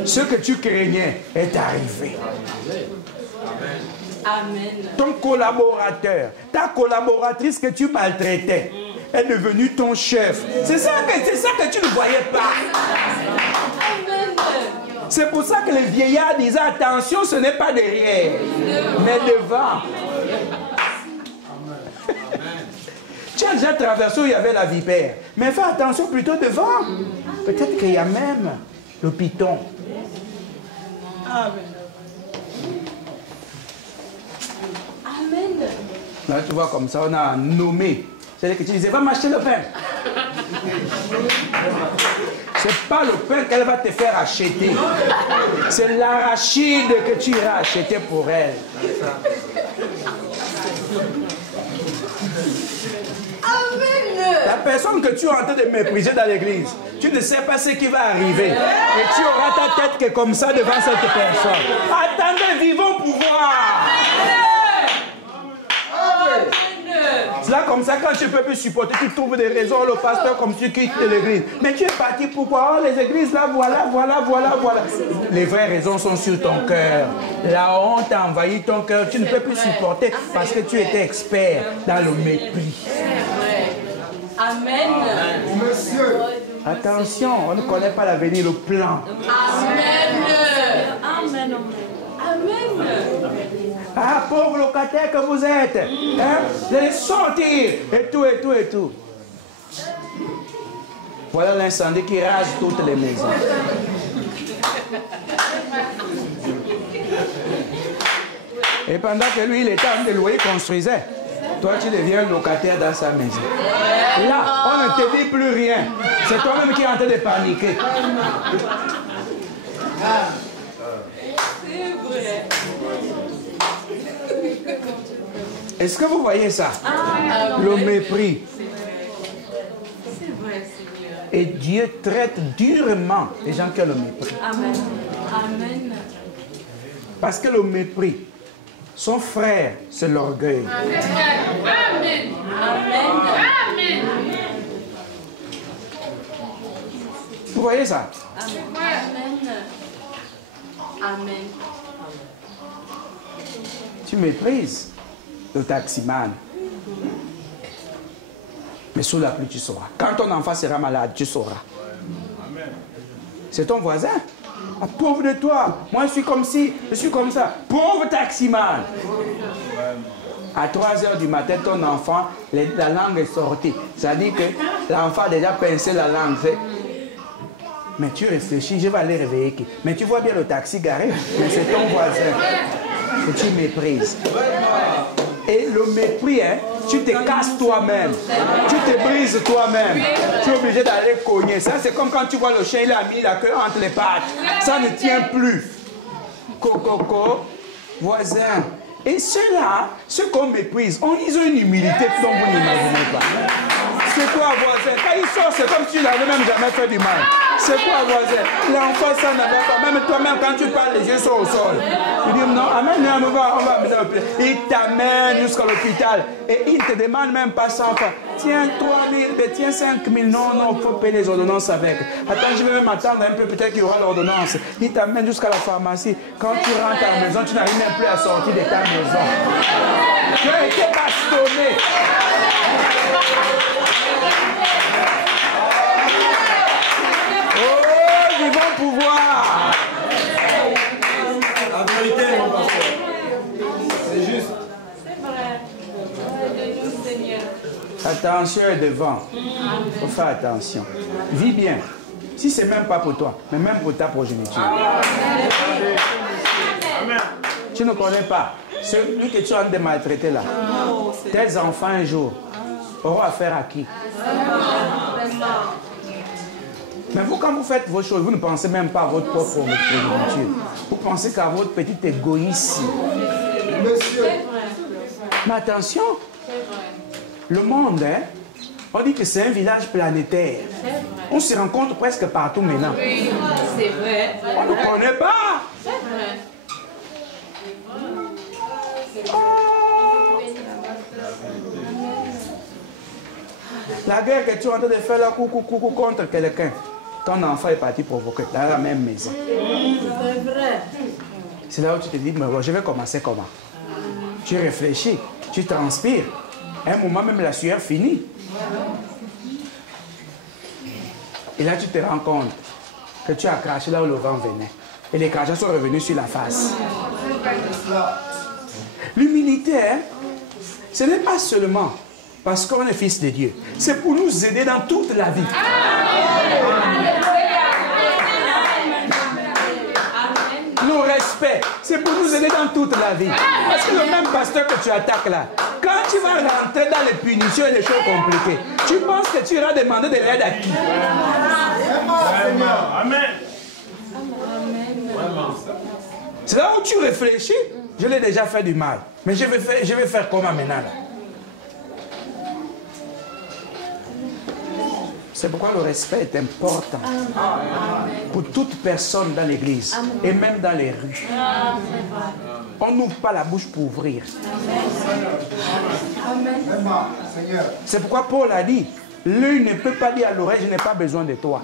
Ce que tu craignais est arrivé. Amen. Ton collaborateur, ta collaboratrice que tu maltraitais est devenue ton chef. C'est ça que tu ne voyais pas. Amen. C'est pour ça que les vieillards disaient attention, ce n'est pas derrière, mais devant. Tu as déjà traversé où il y avait la vipère, mais fais attention plutôt devant. Peut-être qu'il y a même le python. Amen. Amen. Là, tu vois, comme ça, on a nommé. C'est-à-dire que tu disais, va m'acheter le pain. C'est pas le pain qu'elle va te faire acheter. C'est l'arachide que tu iras acheter pour elle. Amen. La personne que tu es en train de mépriser dans l'église, tu ne sais pas ce qui va arriver. Et tu auras ta tête qui est comme ça devant cette personne. Attendez, vivons pour voir. C'est là comme ça, quand tu ne peux plus supporter, tu trouves des raisons, le pasteur comme tu quittes l'église. Mais tu es parti pourquoi? Oh, les églises là, voilà. Les vraies raisons sont sur ton cœur. La honte a envahi ton cœur. Tu ne peux plus supporter parce que tu étais expert dans le mépris. Amen. Monsieur. Attention, on ne connaît pas l'avenir, le plan. Amen. Amen. Amen. Ah, pauvre locataire que vous êtes, hein? Vous allez sortir, et tout. Voilà l'incendie qui rase toutes les maisons. Et pendant que lui, il était en train de louer, il construisait. Toi, tu deviens locataire dans sa maison. Là, on ne te dit plus rien. C'est toi-même qui es en train de paniquer. C'est vrai. Est-ce que vous voyez ça? Le mépris. C'est vrai, Seigneur. Et Dieu traite durement les gens qui ont le mépris. Amen. Amen. Parce que le mépris, son frère, c'est l'orgueil. Amen. Amen. Vous voyez ça? Amen. Amen. Tu méprises le taximan. Mais sous la pluie, tu sauras. Quand ton enfant sera malade, tu sauras. C'est ton voisin. Ah, pauvre de toi. Moi, je suis comme ci, je suis comme ça. Pauvre taximan. À 3h du matin, ton enfant, la langue est sortie. Ça dit que l'enfant a déjà pincé la langue. Mais tu réfléchis, je vais aller réveiller qui? Mais tu vois bien le taxi garé. Mais c'est ton voisin que tu méprises. Et le mépris, hein, Tu te casses toi-même. Tu te brises toi-même. Tu es obligé d'aller cogner. Ça, c'est comme quand tu vois le chien, il a mis la queue entre les pattes. Ça ne tient plus. Coco, voisin. Et ceux-là, ceux qu'on méprise, ils ont une humilité dont vous n'imaginez pas. C'est quoi, voisin? Quand il sort, c'est comme si tu n'avais même jamais fait du mal. C'est quoi, voisin? L'enfant, ça ne va pas. Même toi-même, quand tu parles, les yeux sont au sol. Tu dis non, amène, on va amener au l'hôpital. Il t'amène jusqu'à l'hôpital. Et il ne te demande même pas 100 francs. Tiens 3 000, tiens 5 000. Non, non, il faut payer les ordonnances avec. Attends, je vais même attendre un peu, peut-être qu'il y aura l'ordonnance. Il t'amène jusqu'à la pharmacie. Quand tu rentres à la maison, tu n'arrives même plus à sortir de ta maison. Tu as été bastonné. Oh, ils vont pouvoir. La vérité, mon pasteur. C'est juste. C'est vrai. Aide-nous, Seigneur. Attention est devant. Il faut faire attention. Vis bien. Si ce n'est même pas pour toi, mais même pour ta progéniture. Amen. Tu ne connais pas. Celui que tu es en train de maltraiter là. Tes enfants un jour auront affaire à qui? Mais vous, quand vous faites vos choses, vous ne pensez même pas à votre propre progéniture. Vous pensez qu'à votre petit égoïsme. Monsieur. Mais attention, le monde, hein, on dit que c'est un village planétaire. On se rencontre presque partout maintenant. Oui, c'est vrai. On ne connaît pas. C'est vrai. La guerre que tu es en train de faire là, coucou contre quelqu'un, ton enfant est parti provoquer dans la même maison. C'est vrai. C'est là où tu te dis, mais bon, je vais commencer comment? Tu réfléchis, tu transpires. À un moment, même la sueur finit. Et là, tu te rends compte que tu as craché là où le vent venait. Et les crachats sont revenus sur la face. L'humilité, hein, ce n'est pas seulement parce qu'on est fils de Dieu. C'est pour nous aider dans toute la vie. Le respect, c'est pour nous aider dans toute la vie. Parce que le même pasteur que tu attaques là, quand tu vas rentrer dans les punitions et les choses compliquées, tu penses que tu iras demander de l'aide à qui? Amen. C'est là où tu réfléchis. Je l'ai déjà fait du mal. Mais je vais faire comment maintenant là? C'est pourquoi le respect est important pour toute personne dans l'église et même dans les rues. On n'ouvre pas la bouche pour ouvrir. C'est pourquoi Paul a dit, l'œil ne peut pas dire à l'oreille, je n'ai pas besoin de toi.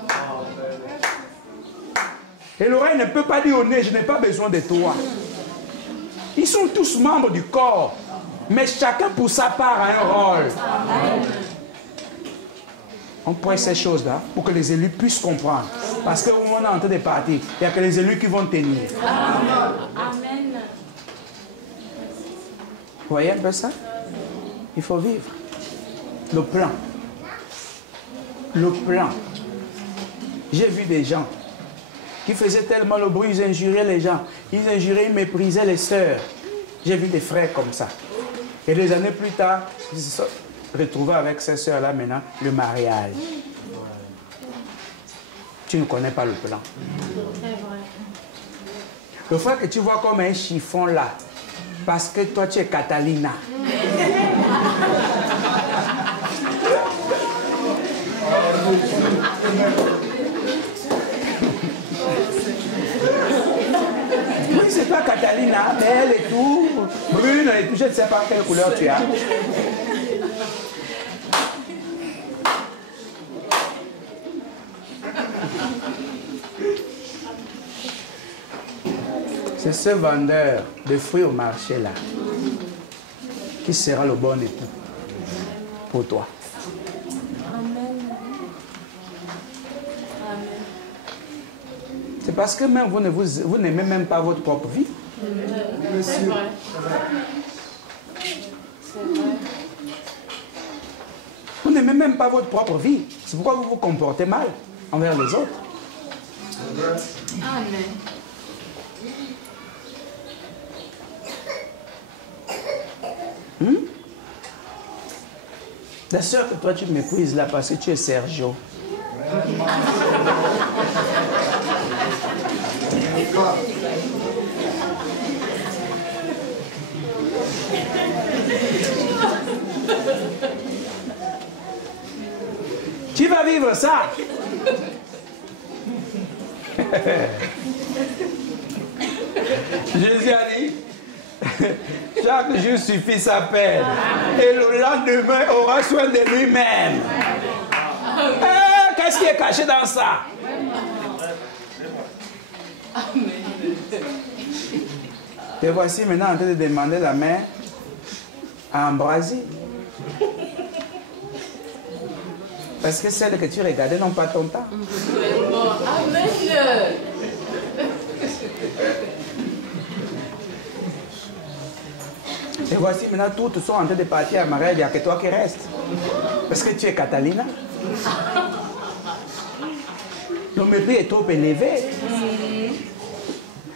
Et l'oreille ne peut pas dire au nez, je n'ai pas besoin de toi. Ils sont tous membres du corps, mais chacun pour sa part a un rôle. On prête ces choses-là pour que les élus puissent comprendre. Parce qu'au moment où on est en train de partir, il n'y a que les élus qui vont tenir. Amen. Vous voyez un peu ça? Il faut vivre. Le plan. Le plan. J'ai vu des gens qui faisaient tellement le bruit, ils injuriaient les gens. Ils injuriaient, ils méprisaient les sœurs. J'ai vu des frères comme ça. Et des années plus tard, ils se sont retrouvés avec ces sœurs-là maintenant, le mariage. Tu ne connais pas le plan. Le frère que tu vois comme un chiffon là, parce que toi tu es Catalina. Oui, c'est toi Catalina, mais elle est tout brune et tout, je ne sais pas quelle couleur tu as. C'est ce vendeur de fruits au marché là qui sera le bon époux pour toi. C'est parce que même vous n'aimez même pas votre propre vie. C'est vrai. Vous n'aimez même pas votre propre vie. C'est pourquoi vous vous comportez mal envers les autres. Amen. La sœur que toi tu méprises là parce que tu es Sergio. Tu vas vivre ça. Jésus a dit, chaque jour suffit sa peine. Et le lendemain aura soin de lui-même. Qu'est-ce qui est caché dans ça? Te voici maintenant en train de demander la main à Ambroisie. Parce que celles que tu regardais n'ont pas ton temps. Amen. Et voici maintenant toutes sont en train de partir à mariage, il n'y a que toi qui restes. Parce que tu es Catalina. Le mépris est trop élevé.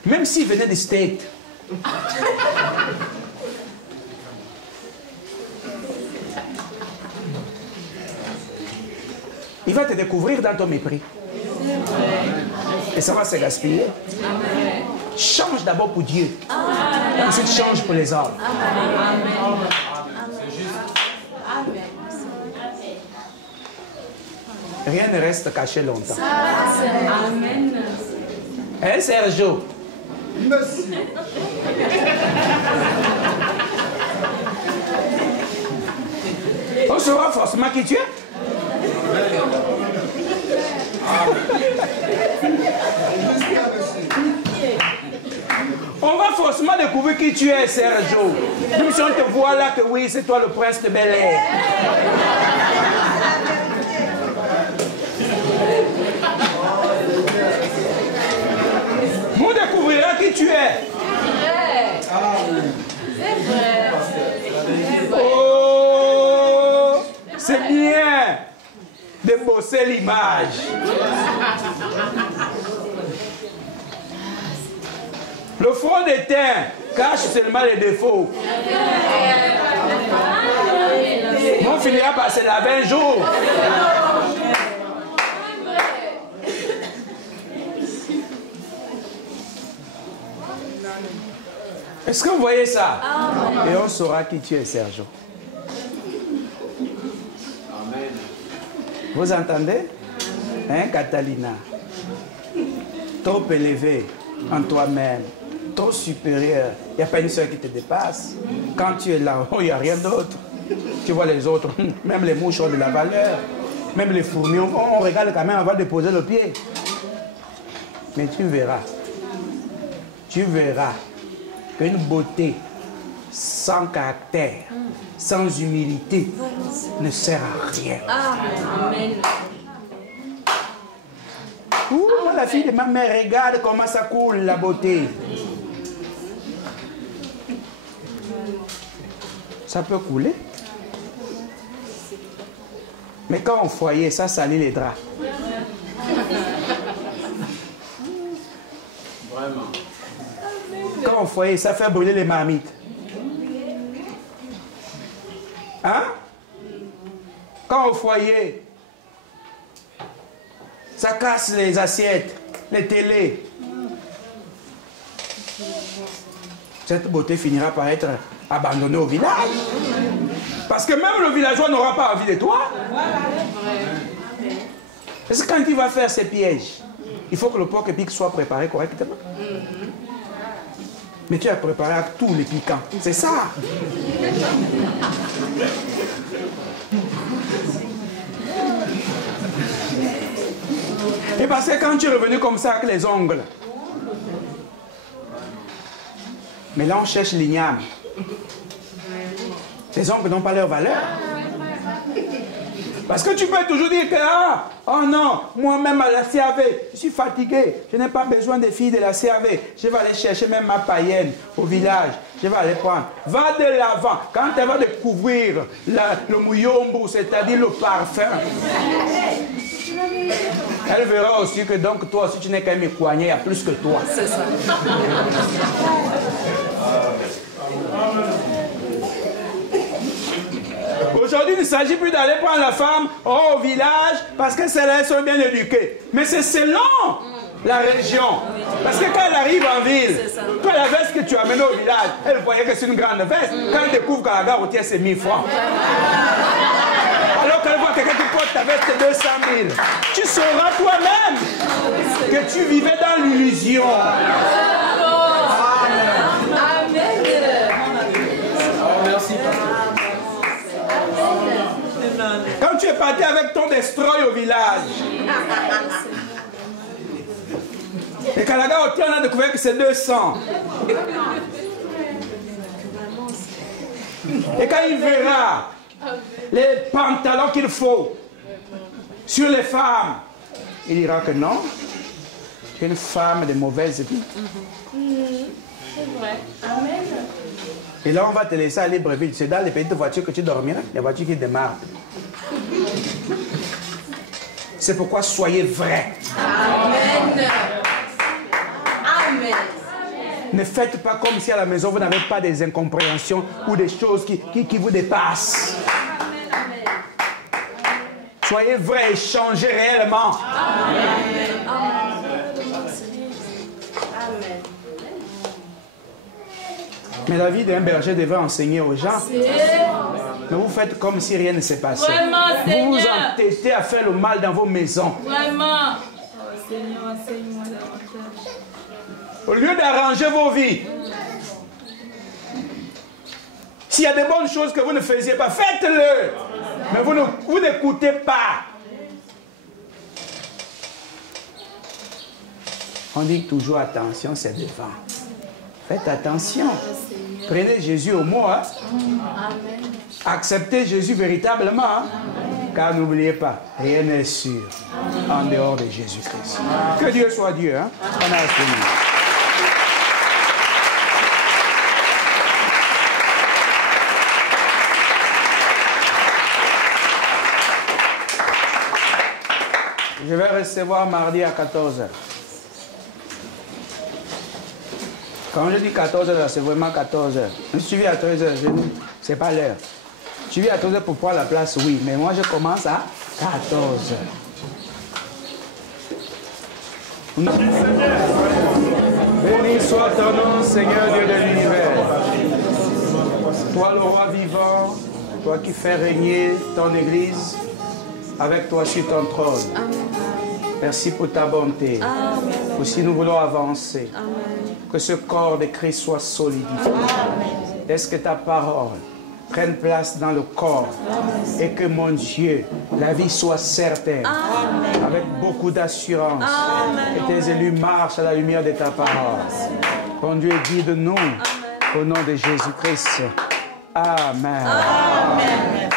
Même s'il venait du State. Il va te découvrir dans ton mépris. Et ça va se gaspiller. Change d'abord pour Dieu. Ensuite, change pour les hommes. Rien ne reste caché longtemps. Amen. Hein, Sergio? Merci. On saura forcément qui tu es. On va forcément découvrir qui tu es, Sergio. Même si on te voit là que oui, c'est toi le prince de Bel-Air. On découvrira qui tu es. C'est vrai. Oh, c'est bien de bosser l'image. Le fond de teint cache seulement les défauts. On finira par se laver un jour. Est-ce que vous voyez ça? Et on saura qui tu es, Sergio. Vous entendez? Hein, Catalina? Trop élevé en toi-même, trop supérieur. Il n'y a pas une soeur qui te dépasse. Quand tu es là, il n'y a rien d'autre. Tu vois les autres, même les mouches ont de la valeur. Même les fourmis, on regarde quand même avant de poser le pied. Mais tu verras qu'une beauté sans caractère, sans humilité, ne sert à rien. Amen. Ouh, la fille de ma mère, regarde comment ça coule la beauté. Ça peut couler. Mais quand au foyer, ça salit les draps. Vraiment. Quand au foyer, ça fait brûler les marmites. Hein? Quand au foyer, ça casse les assiettes, les télés. Cette beauté finira par être abandonnée au village. Parce que même le villageois n'aura pas envie de toi. Parce que quand il va faire ses pièges, il faut que le porc épic soit préparé correctement. Mais tu as préparé à tous les piquants. C'est ça. Et parce que quand tu es revenu comme ça avec les ongles, mais là on cherche l'igname. Les ongles n'ont pas leur valeur. Parce que tu peux toujours dire que, oh non, moi-même à la CAV, je suis fatigué, je n'ai pas besoin des filles de la CAV. Je vais aller chercher même ma païenne au village, je vais aller prendre. Va de l'avant, quand elle va découvrir le mouillombo, c'est-à-dire le parfum, elle verra aussi que donc toi aussi tu n'es qu'un mécoigné, il y a plus que toi. C'est ça. Aujourd'hui, il ne s'agit plus d'aller prendre la femme au village parce que celles-là sont bien éduquées. Mais c'est selon la région. Parce que quand elle arrive en ville, toi, la veste que tu as amenée au village, elle voyait que c'est une grande veste. Quand elle découvre qu'à la gare routière, c'est 1000 francs. Alors qu'elle voit quelqu'un qui porte ta veste 200 000, tu sauras toi-même que tu vivais dans l'illusion. Merci, pasteur. Quand tu es parti avec ton destroy au village, et qu'à la gare routière, on a découvert que c'est 200. Et quand il verra les pantalons qu'il faut sur les femmes, il dira que non, tu es une femme de mauvaise vie. C'est vrai. Amen. Et là, on va te laisser aller Libreville. C'est dans les petites voitures que tu dormiras, les voitures qui démarrent. C'est pourquoi soyez vrais. Amen. Amen. Ne faites pas comme si à la maison vous n'avez pas des incompréhensions ou des choses qui vous dépassent. Soyez vrais et changez réellement. Amen. Mais la vie d'un berger devrait enseigner aux gens. Mais vous faites comme si rien ne s'est passé. Vraiment, vous vous Seigneur. entêtez à faire le mal dans vos maisons. Vraiment. Seigneur, enseigne-moi davantage. Au lieu d'arranger vos vies. S'il y a des bonnes choses que vous ne faisiez pas, faites-le. Mais vous n'écoutez pas. On dit toujours attention, c'est devant. Faites attention. Prenez Jésus au mot. Hein? Acceptez Jésus véritablement. Hein? Car n'oubliez pas, rien n'est sûr en dehors de Jésus-Christ. Que Dieu soit Dieu. Hein? On a fini. Je vais recevoir mardi à 14h. Quand je dis 14h, c'est vraiment 14h. Je suis à 13h, c'est pas l'heure. Je suis à 13h pour prendre la place, oui, mais moi je commence à 14h. Béni soit ton nom, Seigneur Dieu de l'univers. Toi le roi vivant, toi qui fais régner ton Église, avec toi sur ton trône. Amen. Merci pour ta bonté. Amen. Aussi nous voulons avancer. Amen. Que ce corps de Christ soit solidifié. Est-ce que ta parole prenne place dans le corps? Amen. Et que mon Dieu, la vie soit certaine. Amen. Avec beaucoup d'assurance. Que tes élus marchent à la lumière de ta parole. Mon Dieu, guide-nous au nom de Jésus-Christ. Amen. Amen.